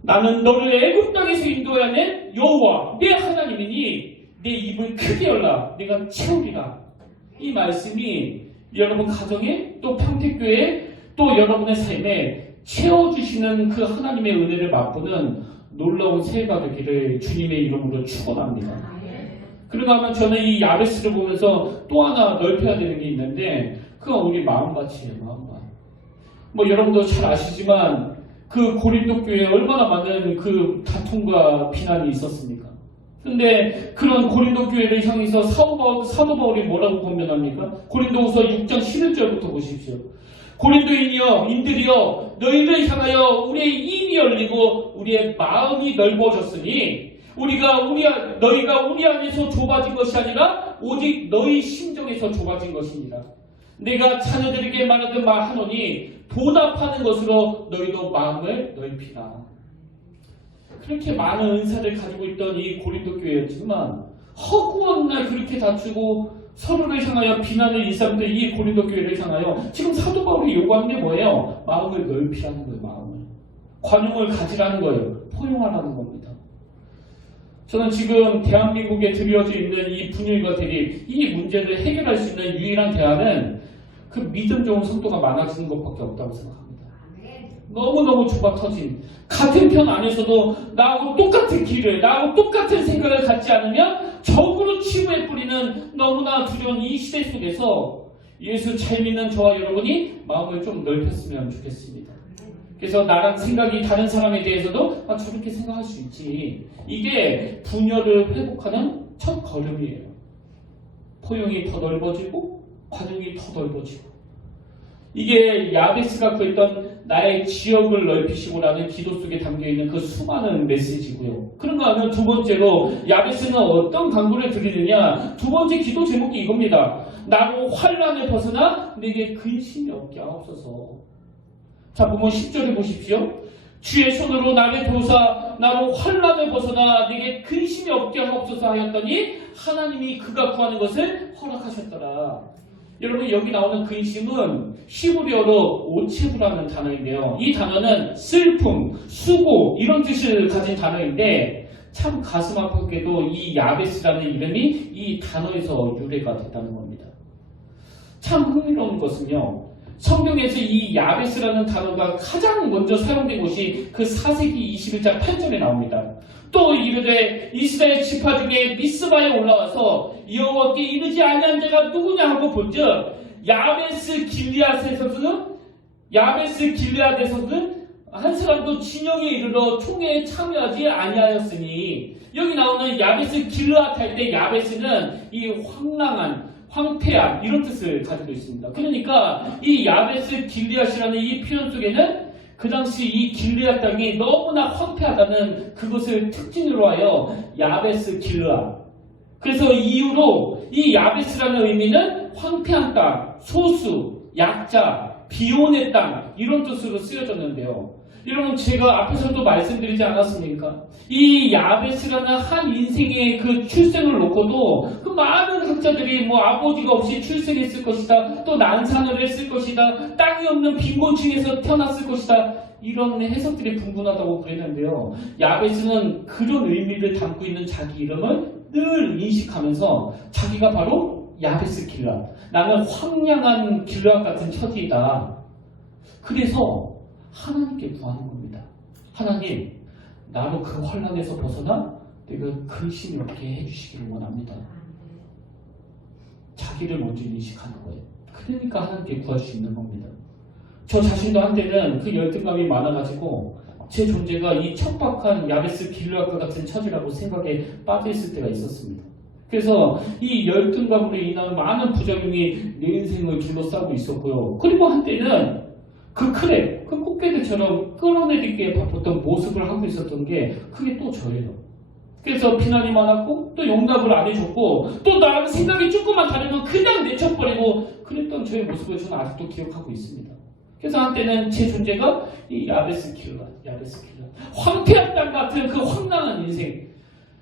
나는 너를 애굽 땅에서 인도해야 낸 여호와 내 하나님이니 내 입을 크게 열라 내가 채우리라. 이 말씀이 여러분 가정에 또 평택교회에 또 여러분의 삶에 채워주시는 그 하나님의 은혜를 맛보는 놀라운 새해가 되기를 주님의 이름으로 축원합니다. 그러고 하면 저는 이 야베스를 보면서 또 하나 넓혀야 되는 게 있는데 그건 우리 마음밭이에요. 마음밭. 뭐 여러분도 잘 아시지만 그 고린도 교회에 얼마나 많은 그 다툼과 비난이 있었습니까? 근데 그런 고린도 교회를 향해서 사도 바울이 뭐라고 권면합니까? 고린도후서 6장 11절부터 보십시오. 고린도인이여 인들이여 너희를 향하여 우리의 입이 열리고 우리의 마음이 넓어졌으니 너희가 우리 안에서 좁아진 것이 아니라 오직 너희 심정에서 좁아진 것입니다. 내가 자녀들에게 말하듯 말하노니 보답하는 것으로 너희도 마음을 넓히라. 그렇게 많은 은사를 가지고 있던 이 고린도 교회였지만 허구한 날 그렇게 다투고 서로를 향하여 비난을 일삼던 이 고린도 교회를 향하여 지금 사도 바울이 요구하는 게 뭐예요? 마음을 넓히라는 거예요. 마음을. 관용을 가지라는 거예요. 포용하라는 겁니다. 저는 지금 대한민국에 드리워져 있는 이 분열과 대립, 이 문제를 해결할 수 있는 유일한 대안은 그 믿음 좋은 성도가 많아지는 것밖에 없다고 생각합니다. 너무너무 좁아 터진 같은 편 안에서도 나하고 똑같은 길을 나하고 똑같은 생각을 갖지 않으면 적으로 치부해 뿌리는 너무나 두려운 이 시대 속에서 예수 잘 믿는 저와 여러분이 마음을 좀 넓혔으면 좋겠습니다. 그래서 나랑 생각이 다른 사람에 대해서도 저렇게 생각할 수 있지. 이게 분열을 회복하는 첫 걸음이에요. 포용이 더 넓어지고 과정이 더 넓어지고 이게 야베스가 그랬던 나의 지역을 넓히시고라는 기도 속에 담겨있는 그 수많은 메시지고요. 그런가 하면 두 번째로 야베스는 어떤 간구를 드리느냐. 두 번째 기도 제목이 이겁니다. 나로 환난을 벗어나 내게 근심이 없게 하옵소서. 자, 보면 10절에 보십시오. 주의 손으로 나를 도우사 나로 환난을 벗어나 내게 근심이 없게 하옵소서 하였더니 하나님이 그가 구하는 것을 허락하셨더라. 여러분 여기 나오는 근심은 히브리어로 오체부라는 단어인데요. 이 단어는 슬픔, 수고 이런 뜻을 가진 단어인데 참 가슴 아프게도 이 야베스라는 이름이 이 단어에서 유래가 됐다는 겁니다. 참 흥미로운 것은요. 성경에서 이 야베스라는 단어가 가장 먼저 사용된 곳이 그 4세기 21장 8절에 나옵니다. 또 이르되 이스라엘 지파 중에 미스바에 올라와서 여호와께 이르지 아니한 자가 누구냐 하고 본즉 야베스 길르앗에서는 한 사람도 진영에 이르러 총회에 참여하지 아니하였으니 여기 나오는 야베스 길르앗 할 때 야베스는 이 황폐한 이런 뜻을 가지고 있습니다. 그러니까 이 야베스 길르앗이라는 이 표현 속에는 그 당시 이 길르앗 땅이 너무나 황폐하다는 그것을 특징으로 하여 야베스 길르앗. 그래서 이후로 이 야베스라는 의미는 황폐한 땅, 소수, 약자, 비온의 땅 이런 뜻으로 쓰여졌는데요. 여러분 제가 앞에서도 말씀드리지 않았습니까? 이 야베스라는 한 인생의 그 출생을 놓고도 그 많은 학자들이 뭐 아버지가 없이 출생했을 것이다. 또 난산을 했을 것이다. 땅이 없는 빈곤층에서 태어났을 것이다. 이런 해석들이 분분하다고 그랬는데요. 야베스는 그런 의미를 담고 있는 자기 이름을 늘 인식하면서 자기가 바로 야베스 길르앗. 나는 황량한 길르앗 같은 처지이다. 그래서 하나님께 구하는 겁니다. 하나님, 나로 그 환난에서 벗어나 내가 근심이 없게 해주시기를 원합니다. 자기를 먼저 인식하는 거예요. 그러니까 하나님께 구할 수 있는 겁니다. 저 자신도 한때는 그 열등감이 많아가지고 제 존재가 이 척박한 야베스 길르앗과 같은 처지라고 생각에 빠져있을 때가 있었습니다. 그래서 이 열등감으로 인한 많은 부작용이 내 인생을 둘러싸고 있었고요. 그리고 한때는 그 크랩, 그 꽃게들처럼 끌어내리기에 바빴던 모습을 하고 있었던 게 그게 또 저예요. 그래서 비난이 많았고 또 용납을 안 해줬고 또 나랑 생각이 조금만 다르면 그냥 내쳐버리고 그랬던 저의 모습을 저는 아직도 기억하고 있습니다. 그래서 한때는 제 존재가 이 야베스 길르앗, 황폐한 땅 같은 그 황량한 인생.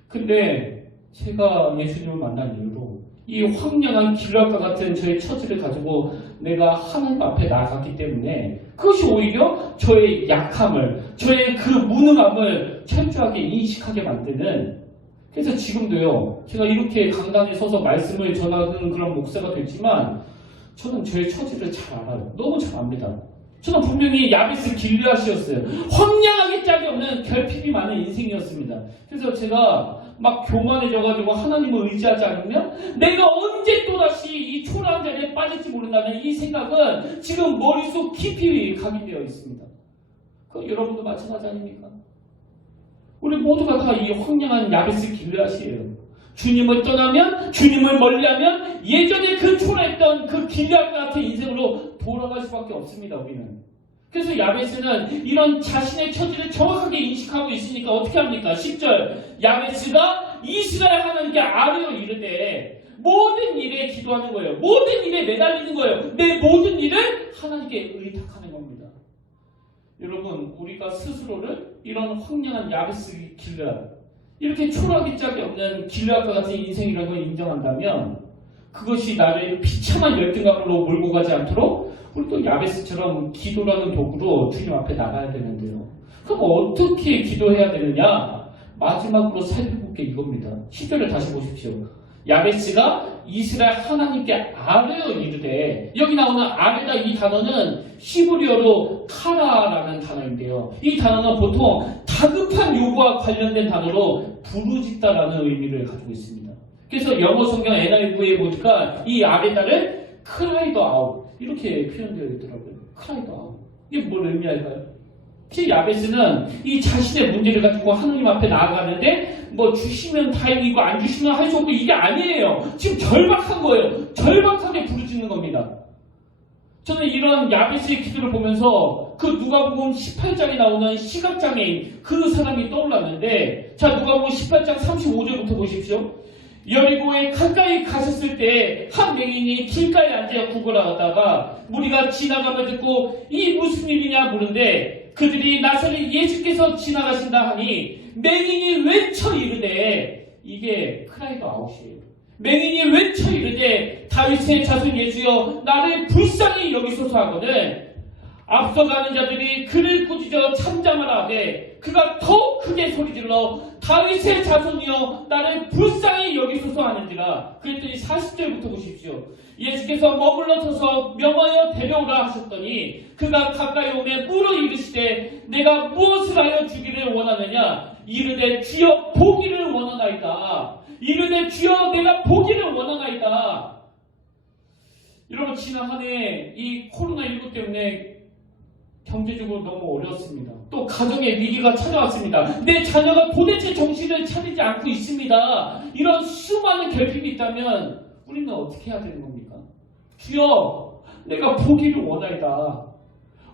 근데 제가 예수님을 만난 이후로 이 황량한 길르앗과 같은 저의 처지를 가지고 내가 하나님 앞에 나아갔기 때문에 그것이 오히려 저의 약함을, 저의 그 무능함을 철저하게 인식하게 만드는. 그래서 지금도요, 제가 이렇게 강단에 서서 말씀을 전하는 그런 목사가 됐지만 저는 저의 처지를 잘 알아요. 너무 잘 압니다. 저는 분명히 야베스 길르앗이었어요. 황량하게 짝이 없는 결핍이 많은 인생이었습니다. 그래서 제가 막 교만해져가지고 하나님을 의지하지 않으면 내가 언제 또다시 이 초라한 자리에 빠질지 모른다는 이 생각은 지금 머릿속 깊이 각인되어 있습니다. 그 여러분도 마찬가지 아닙니까? 우리 모두가 다 이 황량한 야베스 길르앗이에요. 주님을 떠나면, 주님을 멀리하면 예전에 그 초라했던 그 길르앗 같은 인생으로 돌아갈 수밖에 없습니다. 우리는. 그래서 야베스는 이런 자신의 처지를 정확하게 인식하고 있으니까 어떻게 합니까? 10절 야베스가 이스라엘 하나님께 아뢰어 이르되 모든 일에 기도하는 거예요. 모든 일에 매달리는 거예요. 내 모든 일을 하나님께 의탁하는 겁니다. 여러분, 우리가 스스로를 이런 황량한 야베스 길르앗, 이렇게 초라하기 짝이 없는 길르앗과 같은 인생이라고 인정한다면 그것이 나를 비참한 열등감으로 몰고 가지 않도록 우리 또 야베스처럼 기도라는 도구로 주님 앞에 나가야 되는데요. 그럼 어떻게 기도해야 되느냐? 마지막으로 살펴볼 게 이겁니다. 10절을 다시 보십시오. 야베스가 이스라엘 하나님께 아뢰어 이르되, 여기 나오는 아뢰다 이 단어는 히브리어로 카라라는 단어인데요. 이 단어는 보통 다급한 요구와 관련된 단어로 부르짖다라는 의미를 가지고 있습니다. 그래서 영어 성경 NIV에 보니까 이 아뢰다를 cried out 이렇게 표현되어 있더라고요. cried out. 이게 뭘 의미할까요? 이 야베스는 이 자신의 문제를 가지고 하느님 앞에 나아가는데 뭐 주시면 다행이고 안 주시면 할 수 없고 이게 아니에요. 지금 절박한 거예요. 절박하게 부르짖는 겁니다. 저는 이런 야베스의 기도를 보면서 그 누가복음 18장에 나오는 시각장애인 그 사람이 떠올랐는데, 자, 누가복음 18장 35절부터 보십시오. 여리고에 가까이 가셨을 때 한 맹인이 길가에 앉아 구걸하다가 무리가 지나가며 듣고 이 무슨 일이냐 물은데, 그들이 나사렛 예수께서 지나가신다 하니 맹인이 외쳐 이르되, 이게 크라이드 아웃이에요. 맹인이 외쳐 이르되 다윗의 자손 예수여 나를 불쌍히 여기소서 하거든 앞서가는 자들이 그를 꾸짖어 참잠하라 하되 그가 더 크게 소리질러 다윗의 자손이여 나를 불쌍히 여기소서 하는지라. 그랬더니 40절부터 보십시오. 예수께서 머물러 서서 명하여 데려오라 하셨더니 그가 가까이 오매 물어 이르시되 내가 무엇을 하여 주기를 원하느냐. 이르되 주여 보기를 원하나이다. 이르되 주여 내가 보기를 원하나이다. 여러분, 지난 한 해 이 코로나19 때문에 경제적으로 너무 어려웠습니다. 또 가정의 위기가 찾아왔습니다. 내 자녀가 도대체 정신을 차리지 않고 있습니다. 이런 수많은 결핍이 있다면 우리는 어떻게 해야 되는 겁니까? 주여 내가 보기를 원하이다.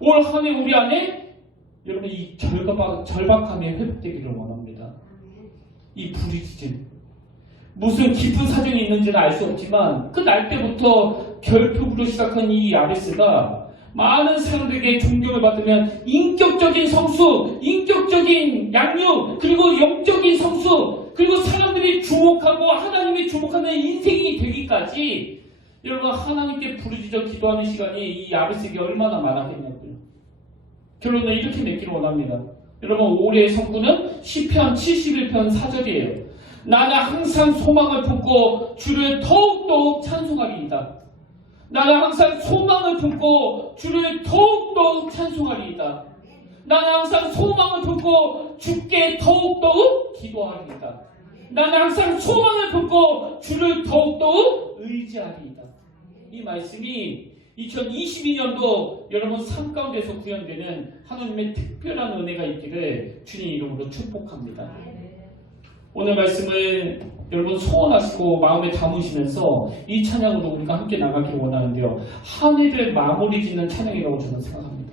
올 한 해 우리 안에 여러분 이 절박함이 회복되기를 원합니다. 이 부르짖음, 무슨 깊은 사정이 있는지는 알 수 없지만 그 날 때부터 결핍으로 시작한 이 야베스가 많은 사람들에게 존경을 받으면 인격적인 성수, 인격적인 양육, 그리고 영적인 성수, 그리고 사람들이 주목하고 하나님이 주목하는 인생이 되기까지 여러분 하나님께 부르짖어 기도하는 시간이 이 야베스에게 얼마나 많았겠냐고요. 결론은 이렇게 맺기를 원합니다. 여러분, 올해의 성구는 시편 71편 4절이에요. 나는 항상 소망을 품고 주를 더욱더욱 찬송하리이다. 나는 항상 소망을 품고 주를 더욱더욱 찬송하리이다. 나는 항상 소망을 품고 주께 더욱더욱 기도하리이다. 나는 항상 소망을 품고 주를 더욱더욱 의지하리이다. 이 말씀이 2022년도 여러분 삶 가운데서 구현되는 하나님의 특별한 은혜가 있기를 주님 이름으로 축복합니다. 오늘 말씀을 여러분 소원하시고 마음에 담으시면서 이 찬양으로 우리가 함께 나가기를 원하는데요. 한 해를 마무리 짓는 찬양이라고 저는 생각합니다.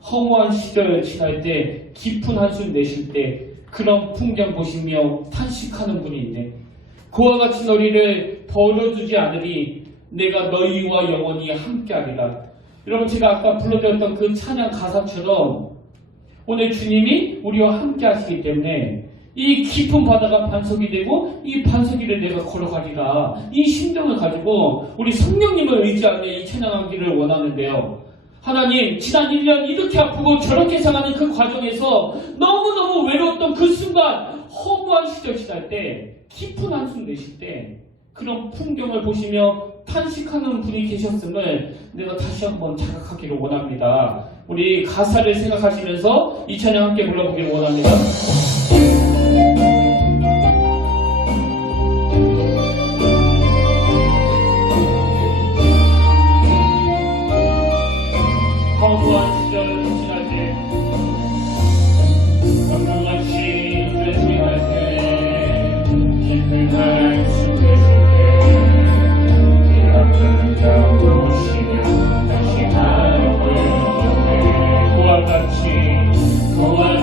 허무한 시절 지날 때 깊은 한숨 내쉴 때 그런 풍경 보시며 탄식하는 분이 있네. 그와 같이 너희를 버려두지 않으리 내가 너희와 영원히 함께하리라. 여러분, 제가 아까 불러드렸던 그 찬양 가사처럼 오늘 주님이 우리와 함께 하시기 때문에 이 깊은 바다가 반석이 되고 이 반석 위를 내가 걸어가리라. 이 심정을 가지고 우리 성령님을 의지하며 이 찬양하기를 원하는데요. 하나님, 지난 1년 이렇게 아프고 저렇게 상하는 그 과정에서 너무너무 외로웠던 그 순간, 허무한 시절 지날 때, 깊은 한숨 내쉴 때 그런 풍경을 보시며 탄식하는 분이 계셨음을 내가 다시 한번 자각하기를 원합니다. 우리 가사를 생각하시면서 이 찬양 함께 불러보기를 원합니다. 허무한 시절 지날 때, 허무한 시절 지날 때, 깊은 한숨 내쉴 때, 이 아픈 자 보시며 다시 하루를 보내. 그와 같이 너의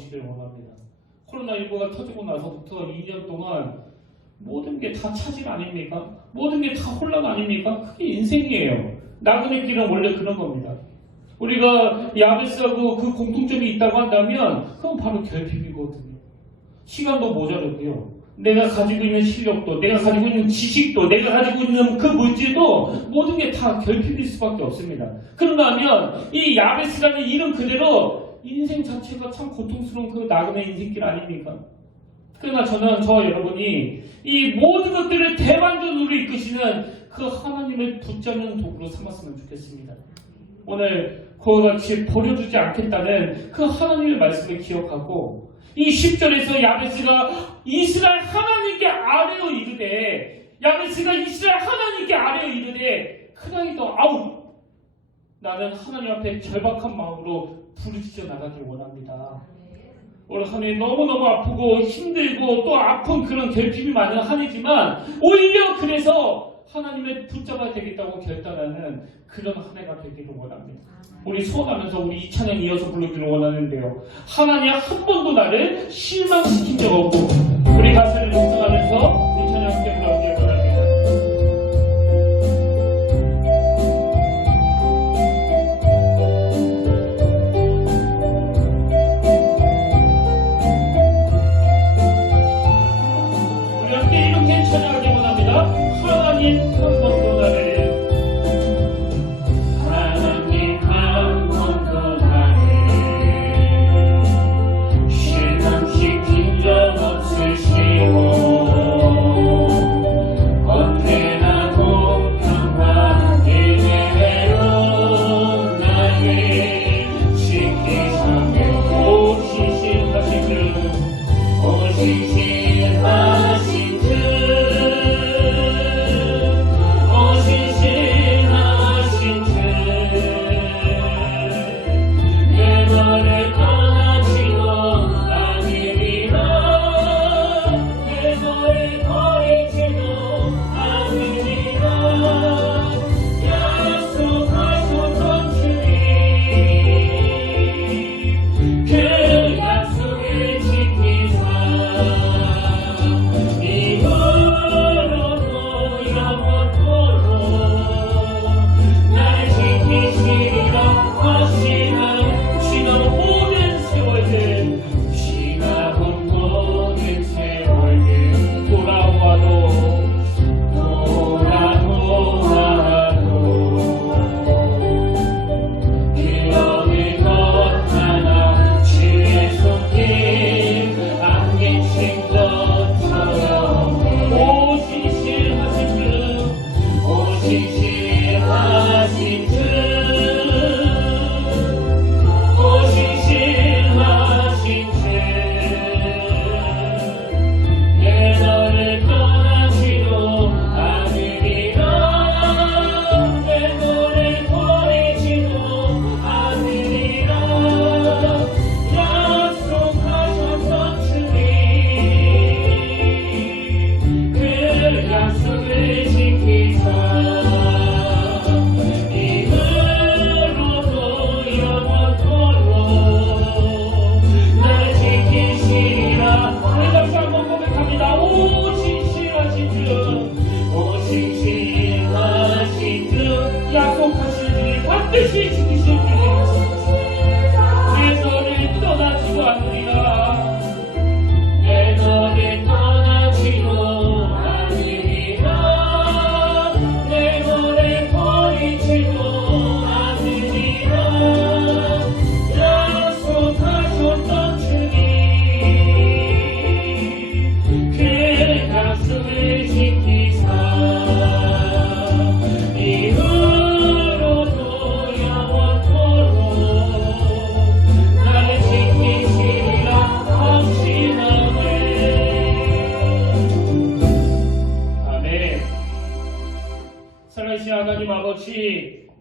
돌아보시길 원합니다. 코로나19가 터지고 나서부터 2년 동안 모든 게 다 차질 아닙니까? 모든 게 다 혼란 아닙니까? 그게 인생이에요. 나그네 길은 원래 그런 겁니다. 우리가 야베스하고 그 공통점이 있다고 한다면 그건 바로 결핍이거든요. 시간도 모자르고요. 내가 가지고 있는 실력도, 내가 가지고 있는 지식도, 내가 가지고 있는 그 물질도 모든 게 다 결핍일 수밖에 없습니다. 그런가 하면 이 야베스라는 이름 그대로 인생 자체가 참 고통스러운 그 나그네 인생길 아닙니까? 그러나 저는 저와 여러분이 이 모든 것들을 대반전으로 이끄시는 그 하나님을 붙잡는 도구로 삼았으면 좋겠습니다. 오늘 그와 같이 버려주지 않겠다는 그 하나님의 말씀을 기억하고 이 10절에서 야베스가 이스라엘 하나님께 아뢰어 이르되 야베스가 이스라엘 하나님께 아뢰어 이르되 크나이다 아우 나는 하나님 앞에 절박한 마음으로 부르짖어 나가길 원합니다. 올 한 해 너무너무 아프고 힘들고 또 아픈 그런 결핍이 많은 한 해지만 오히려 그래서 하나님을 붙잡아야 되겠다고 결단하는 그런 한 해가 되기를 원합니다. 우리 소원하면서 우리 이 찬양 이어서 부르기를 원하는데요. 하나님 한 번도 나를 실망시킨 적 없고 우리 가사를 묵상하면서 이 찬양 함께 불러주길 바랍니다. 우리 함께 이렇게 찬양하기 원합니다. 하나님 한 번도 나를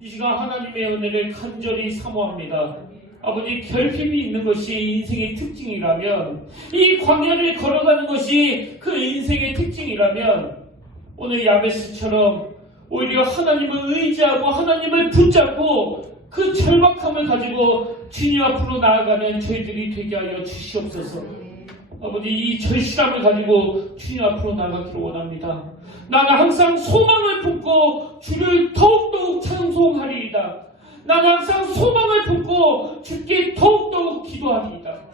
이 시간 하나님의 은혜를 간절히 사모합니다. 아버지, 결핍이 있는 것이 인생의 특징이라면, 이 광야를 걸어가는 것이 그 인생의 특징이라면, 오늘 야베스처럼 오히려 하나님을 의지하고 하나님을 붙잡고 그 절박함을 가지고 주님 앞으로 나아가는 저희들이 되게 하여 주시옵소서. 아버지, 이 절실함을 가지고 주님 앞으로 나아가기를 원합니다. 나는 항상 소망을 품고 주를 더욱더욱 찬송하리이다. 나는 항상 소망을 품고 주께 더욱더욱 기도하리이다.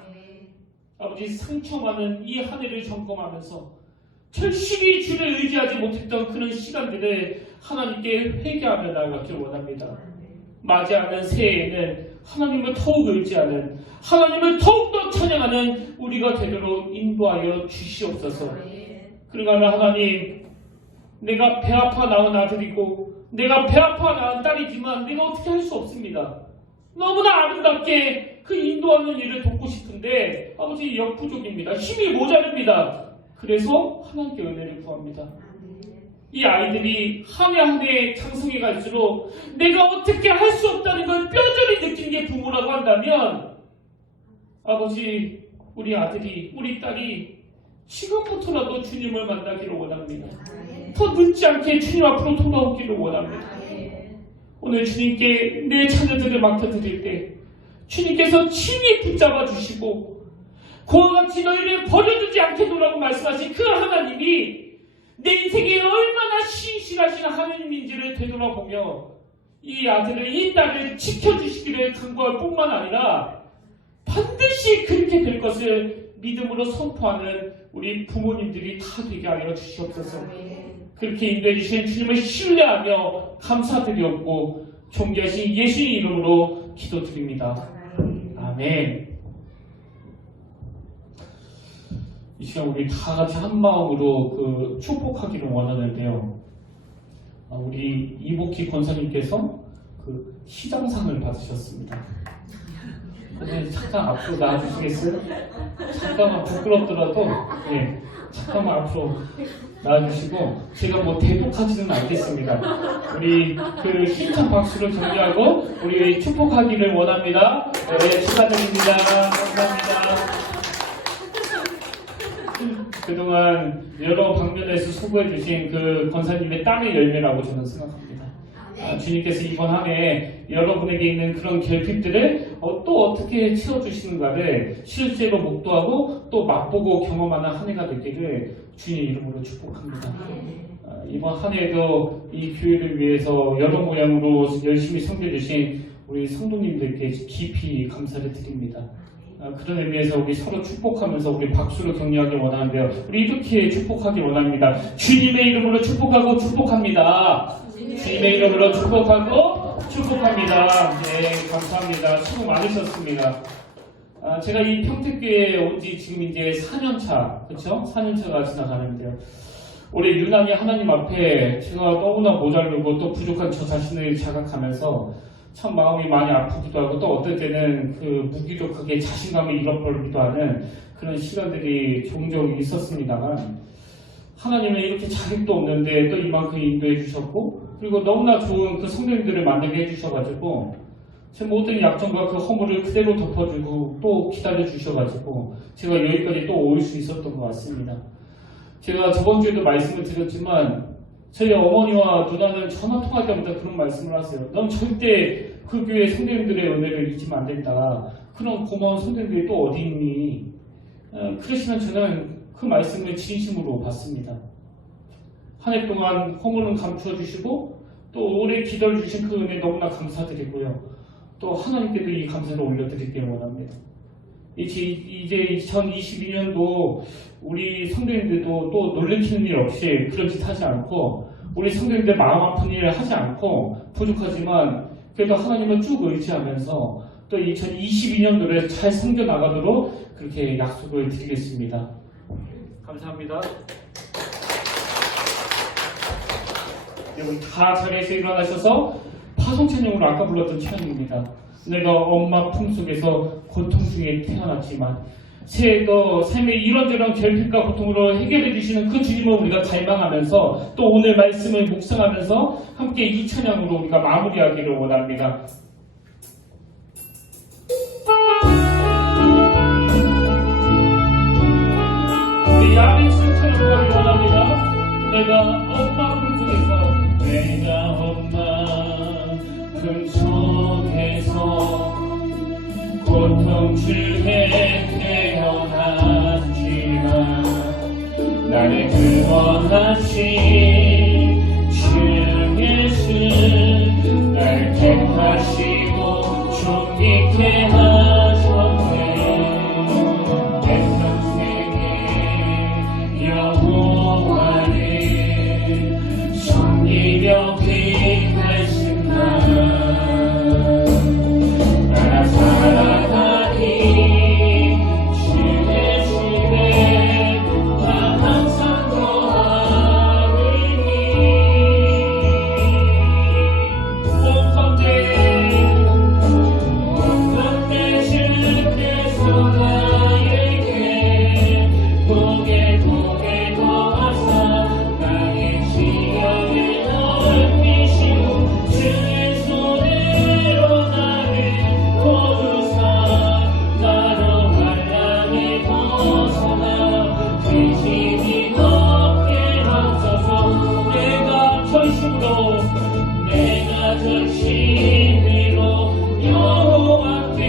아버지, 상처 많은 이 한 해를 점검하면서 절실히 주를 의지하지 못했던 그런 시간들을 하나님께 회개하며 나아가기를 원합니다. 맞이하는 새해에는 하나님을 더욱 의지하는, 하나님을 더욱더 찬양하는 우리가 되도록 인도하여 주시옵소서. 그러나 하나님, 내가 배 아파 낳은 아들이고 내가 배 아파 낳은 딸이지만 내가 어떻게 할 수 없습니다. 너무나 아름답게 그 인도하는 일을 돕고 싶은데 아버지, 역부족입니다. 힘이 모자릅니다. 그래서 하나님께 은혜를 구합니다. 이 아이들이 한 해 한 해 장성해 갈수록 내가 어떻게 할 수 없다는 걸 뼈저리 느낀 게 부모라고 한다면, 아버지, 우리 아들이, 우리 딸이 지금부터라도 주님을 만나기를 원합니다. 더 늦지 않게 주님 앞으로 돌아오기를 원합니다. 오늘 주님께 내 자녀들을 맡겨드릴 때 주님께서 친히 붙잡아 주시고 그와 같이 너희를 버려두지 않겠노라고 말씀하신 그 하나님이 내 인생에 얼마나 신실하신 하나님인지를 되돌아보며 이 아들을, 이 딸을 지켜주시기를 간구할 뿐만 아니라 반드시 그렇게 될 것을 믿음으로 선포하는 우리 부모님들이 다 되게 하여 주시옵소서. 그렇게 인도해 주신 주님을 신뢰하며 감사드리옵고 존귀하신 예수의 이름으로 기도드립니다. 아멘. 이 시간 우리 다 같이 한 마음으로 축복하기를 원하는데요. 우리 이복희 권사님께서 시장상을 받으셨습니다. 오늘 잠깐 앞으로 나와주시겠어요? 잠깐만, 부끄럽더라도 잠깐만 앞으로 나와주시고, 제가 대폭하지는 않겠습니다. 우리 힘찬 박수를 격려하고 우리 축복하기를 원합니다. 네, 축하드립니다. 감사합니다. 그동안 여러 방면에서 수고해주신 그 권사님의 땀의 열매라고 저는 생각합니다. 주님께서 이번 한 해 여러분에게 있는 그런 결핍들을 또 어떻게 채워주시는가를 실제로 목도하고 또 맛보고 경험하는 한 해가 되기를 주님의 이름으로 축복합니다. 이번 한 해도 이 교회를 위해서 여러 모양으로 열심히 섬겨주신 우리 성도님들께 깊이 감사를 드립니다. 그런 의미에서 우리 서로 축복하면서 우리 박수로 격려하기 원하는데요. 우리 이렇게 축복하기 원합니다. 주님의 이름으로 축복하고 축복합니다. 주님의 이름으로 축복하고 축복합니다. 네, 감사합니다. 수고 많으셨습니다. 제가 이 평택교회에 온 지 지금 이제 4년차, 그렇죠? 4년차가 지나가는데요. 올해 유난히 하나님 앞에 제가 너무나 모자르고 또 부족한 저 자신을 자각하면서 참 마음이 많이 아프기도 하고 또 어떨 때는 무기력하게 자신감을 잃어버리기도 하는 그런 시간들이 종종 있었습니다만, 하나님은 이렇게 자격도 없는데 또 이만큼 인도해 주셨고, 그리고 너무나 좋은 그 성도님들을 만나게 해주셔가지고 제 모든 약점과 그 허물을 그대로 덮어주고 또 기다려 주셔가지고 제가 여기까지 또 올 수 있었던 것 같습니다. 제가 저번 주에도 말씀을 드렸지만 저희 어머니와 누나는 전화 통화할 때마다 그런 말씀을 하세요. 넌 절대 그 교회 성도님들의 은혜를 잊으면 안 된다. 그런 고마운 성도님들이 또 어디 있니? 그러시면 저는 그 말씀을 진심으로 받습니다. 한 해 동안 허물은 감추어 주시고 또 오래 기다려 주신 그 은혜 너무나 감사드리고요. 또 하나님께도 이 감사를 올려드리길 원합니다. 이제 2022년도 우리 성도님들도 또 놀래키는 일 없이 그런 짓 하지 않고, 우리 성도님들 마음 아픈 일을 하지 않고, 부족하지만 그래도 하나님을 쭉 의지하면서 또 2022년도를 잘 섬겨나가도록 그렇게 약속을 드리겠습니다. 감사합니다. 여러분 다 자리에서 일어나셔서 파송찬양으로 아까 불렀던 찬양입니다. 내가 엄마 품속에서 고통 중에 태어났지만 새해도 삶의 이런저런 결핍과 고통으로 해결해 주시는 그 주님을 우리가 갈망하면서 또 오늘 말씀을 묵상하면서 함께 이 찬양으로 우리가 마무리하기를 원합니다. 우리 야외 찬양을 원합니다. 내가 엄마 품속에서, 내가 엄마 아픔 속에서 고통 중에 태어났지만 나를 구원하신 주 예수 날 택하시고 존귀케 하셨네. 내 평생에 여호와를 섬기며 귀하신 날 나라 살아가니 주의 집에 나 항상 거하리니. 원컨대 주께서 나에게 복에 더하사 나의 지경을 넓히시고 주의 손으로 나를 거두사 나로 환난에 벗어나 귀신이 없게 하소서. 내가 전심으로 여호와께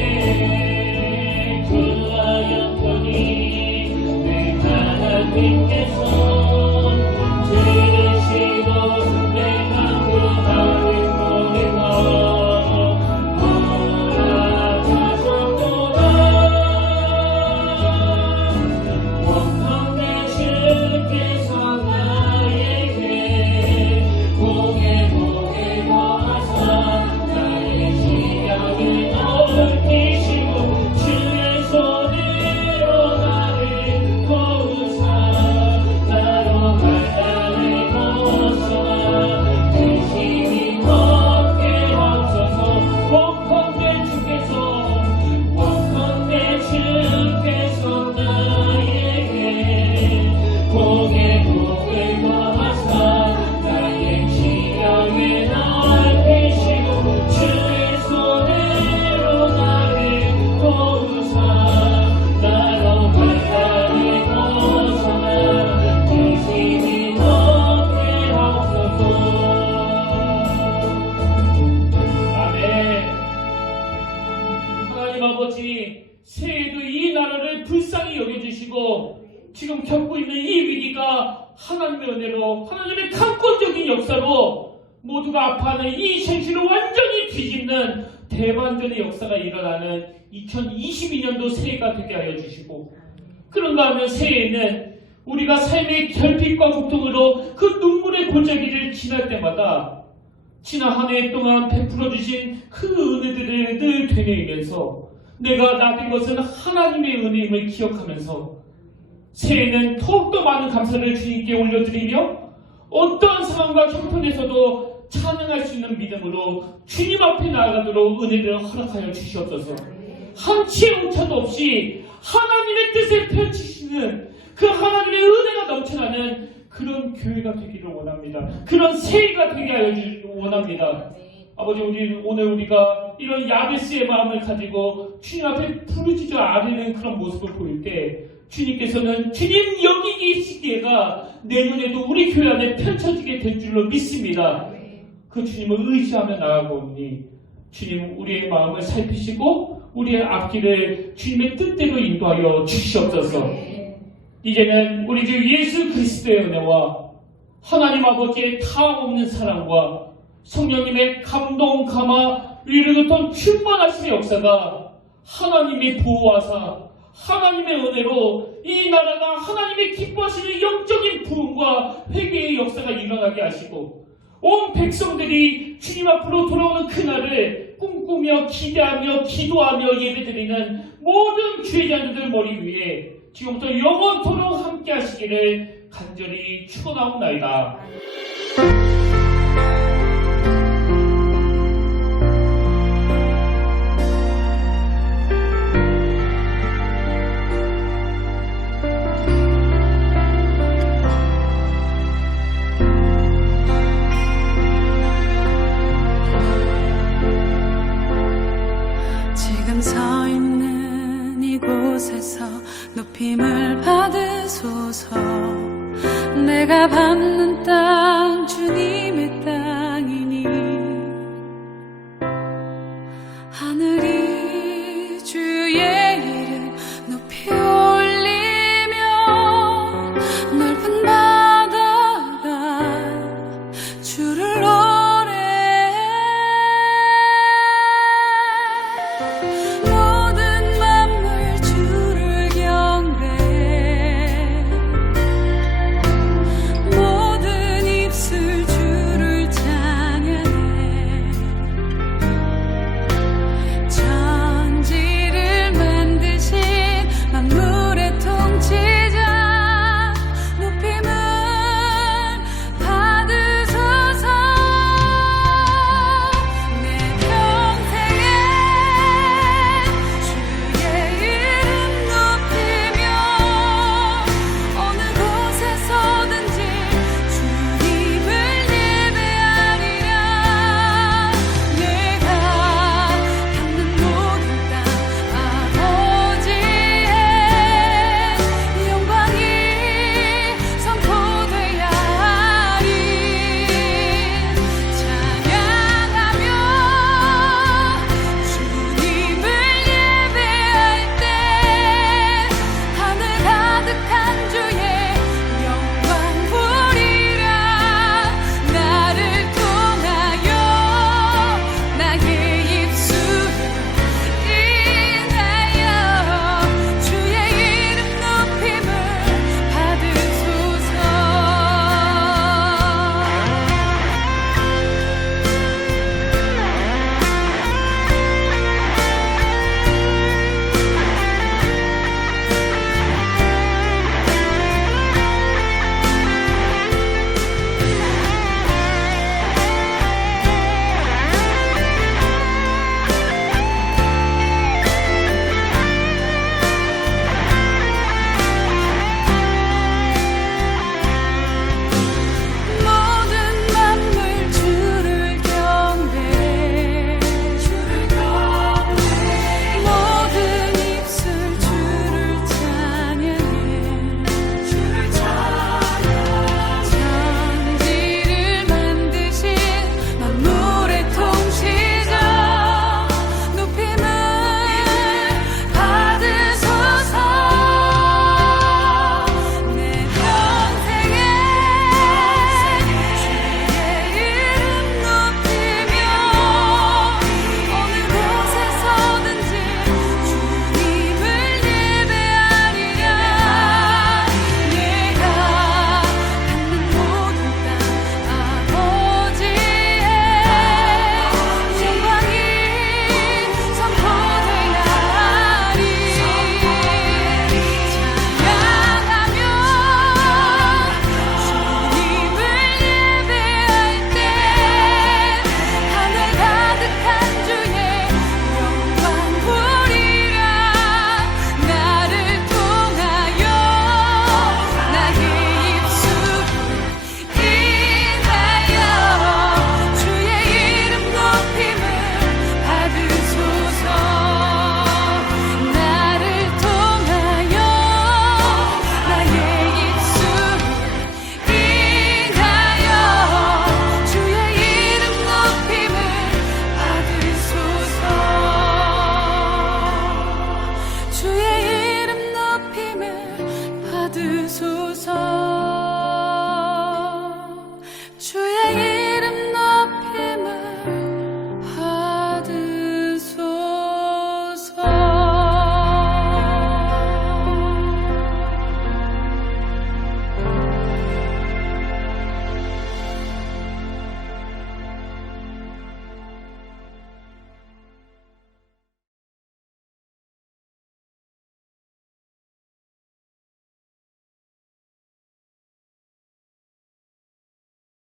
구하였더니 내 하나님께서 들으시고 내 간구하는 노래와 허락하셨도다. 원컨대 주께서 나에게 복에 더하사 나의 지경을 넓히시고 주의 손으로 나를 거두사 나로 환난에 벗어나 근심이 없게 하소서. 원컨대 주께서 나에게 복에 더하사 나의 지경을 넓히시고 주의 손으로 나를 거두사 나로 환난에 벗어나 근심이 없게 하소서. 아멘. 하나님 아버지, 새해에도 이 나라를 불쌍히 여겨주시고 지금 겪고 있는 이 위기가 하나님의 은혜로 하나님의 강권적인 역사로 모두가 아파하는 이 현실을 완전히 뒤집는 대반전의 역사가 일어나는 2022년도 새해가 되게 하여 주시고, 그런가 하면 새해에는 우리가 삶의 결핍과 고통으로 그 눈물의 골짜기를 지날 때마다 지난 한 해 동안 베풀어 주신 그 은혜들을 늘 되뇌이면서 내가 나된 것은 하나님의 은혜임을 기억하면서 새해에는 더욱더 많은 감사를 주님께 올려드리며 어떠한 상황과 형편에서도 찬양할 수 있는 믿음으로 주님 앞에 나아가도록 은혜를 허락하여 주시옵소서. 한치의 오차도 없이 하나님의 뜻에 펼치시는 그 하나님의 은혜가 넘쳐나는 그런 교회가 되기를 원합니다. 그런 새해가 되게 하여 원합니다. 아버지, 오늘 우리가 이런 야베스의 마음을 가지고 주님 앞에 부르짖어 아뢰는 그런 모습을 보일 때 주님께서는 주님 여기 계시기가 내년에도 우리 교회 안에 펼쳐지게 될 줄로 믿습니다. 그 주님을 의지하며 나아가오니 주님 우리의 마음을 살피시고 우리의 앞길을 주님의 뜻대로 인도하여 주시옵소서. 이제는 우리 주 예수 그리스도의 은혜와 하나님 아버지의 다없는 사랑과 성령님의 감동, 감화, 위로부터 충만하심의 역사가 하나님의 보호하사 하나님의 은혜로 이 나라가 하나님의 기뻐하시는 영적인 부흥과 회개의 역사가 일어나게 하시고 온 백성들이 주님 앞으로 돌아오는 그날을 꿈꾸며 기대하며 기도하며 예배드리는 모든 주의자들 머리 위에 지금부터 영원토록 함께 하시기를 간절히 축원하옵나이다. 지금 서 있는 이곳에서 높임을 받으소서. 내가 받는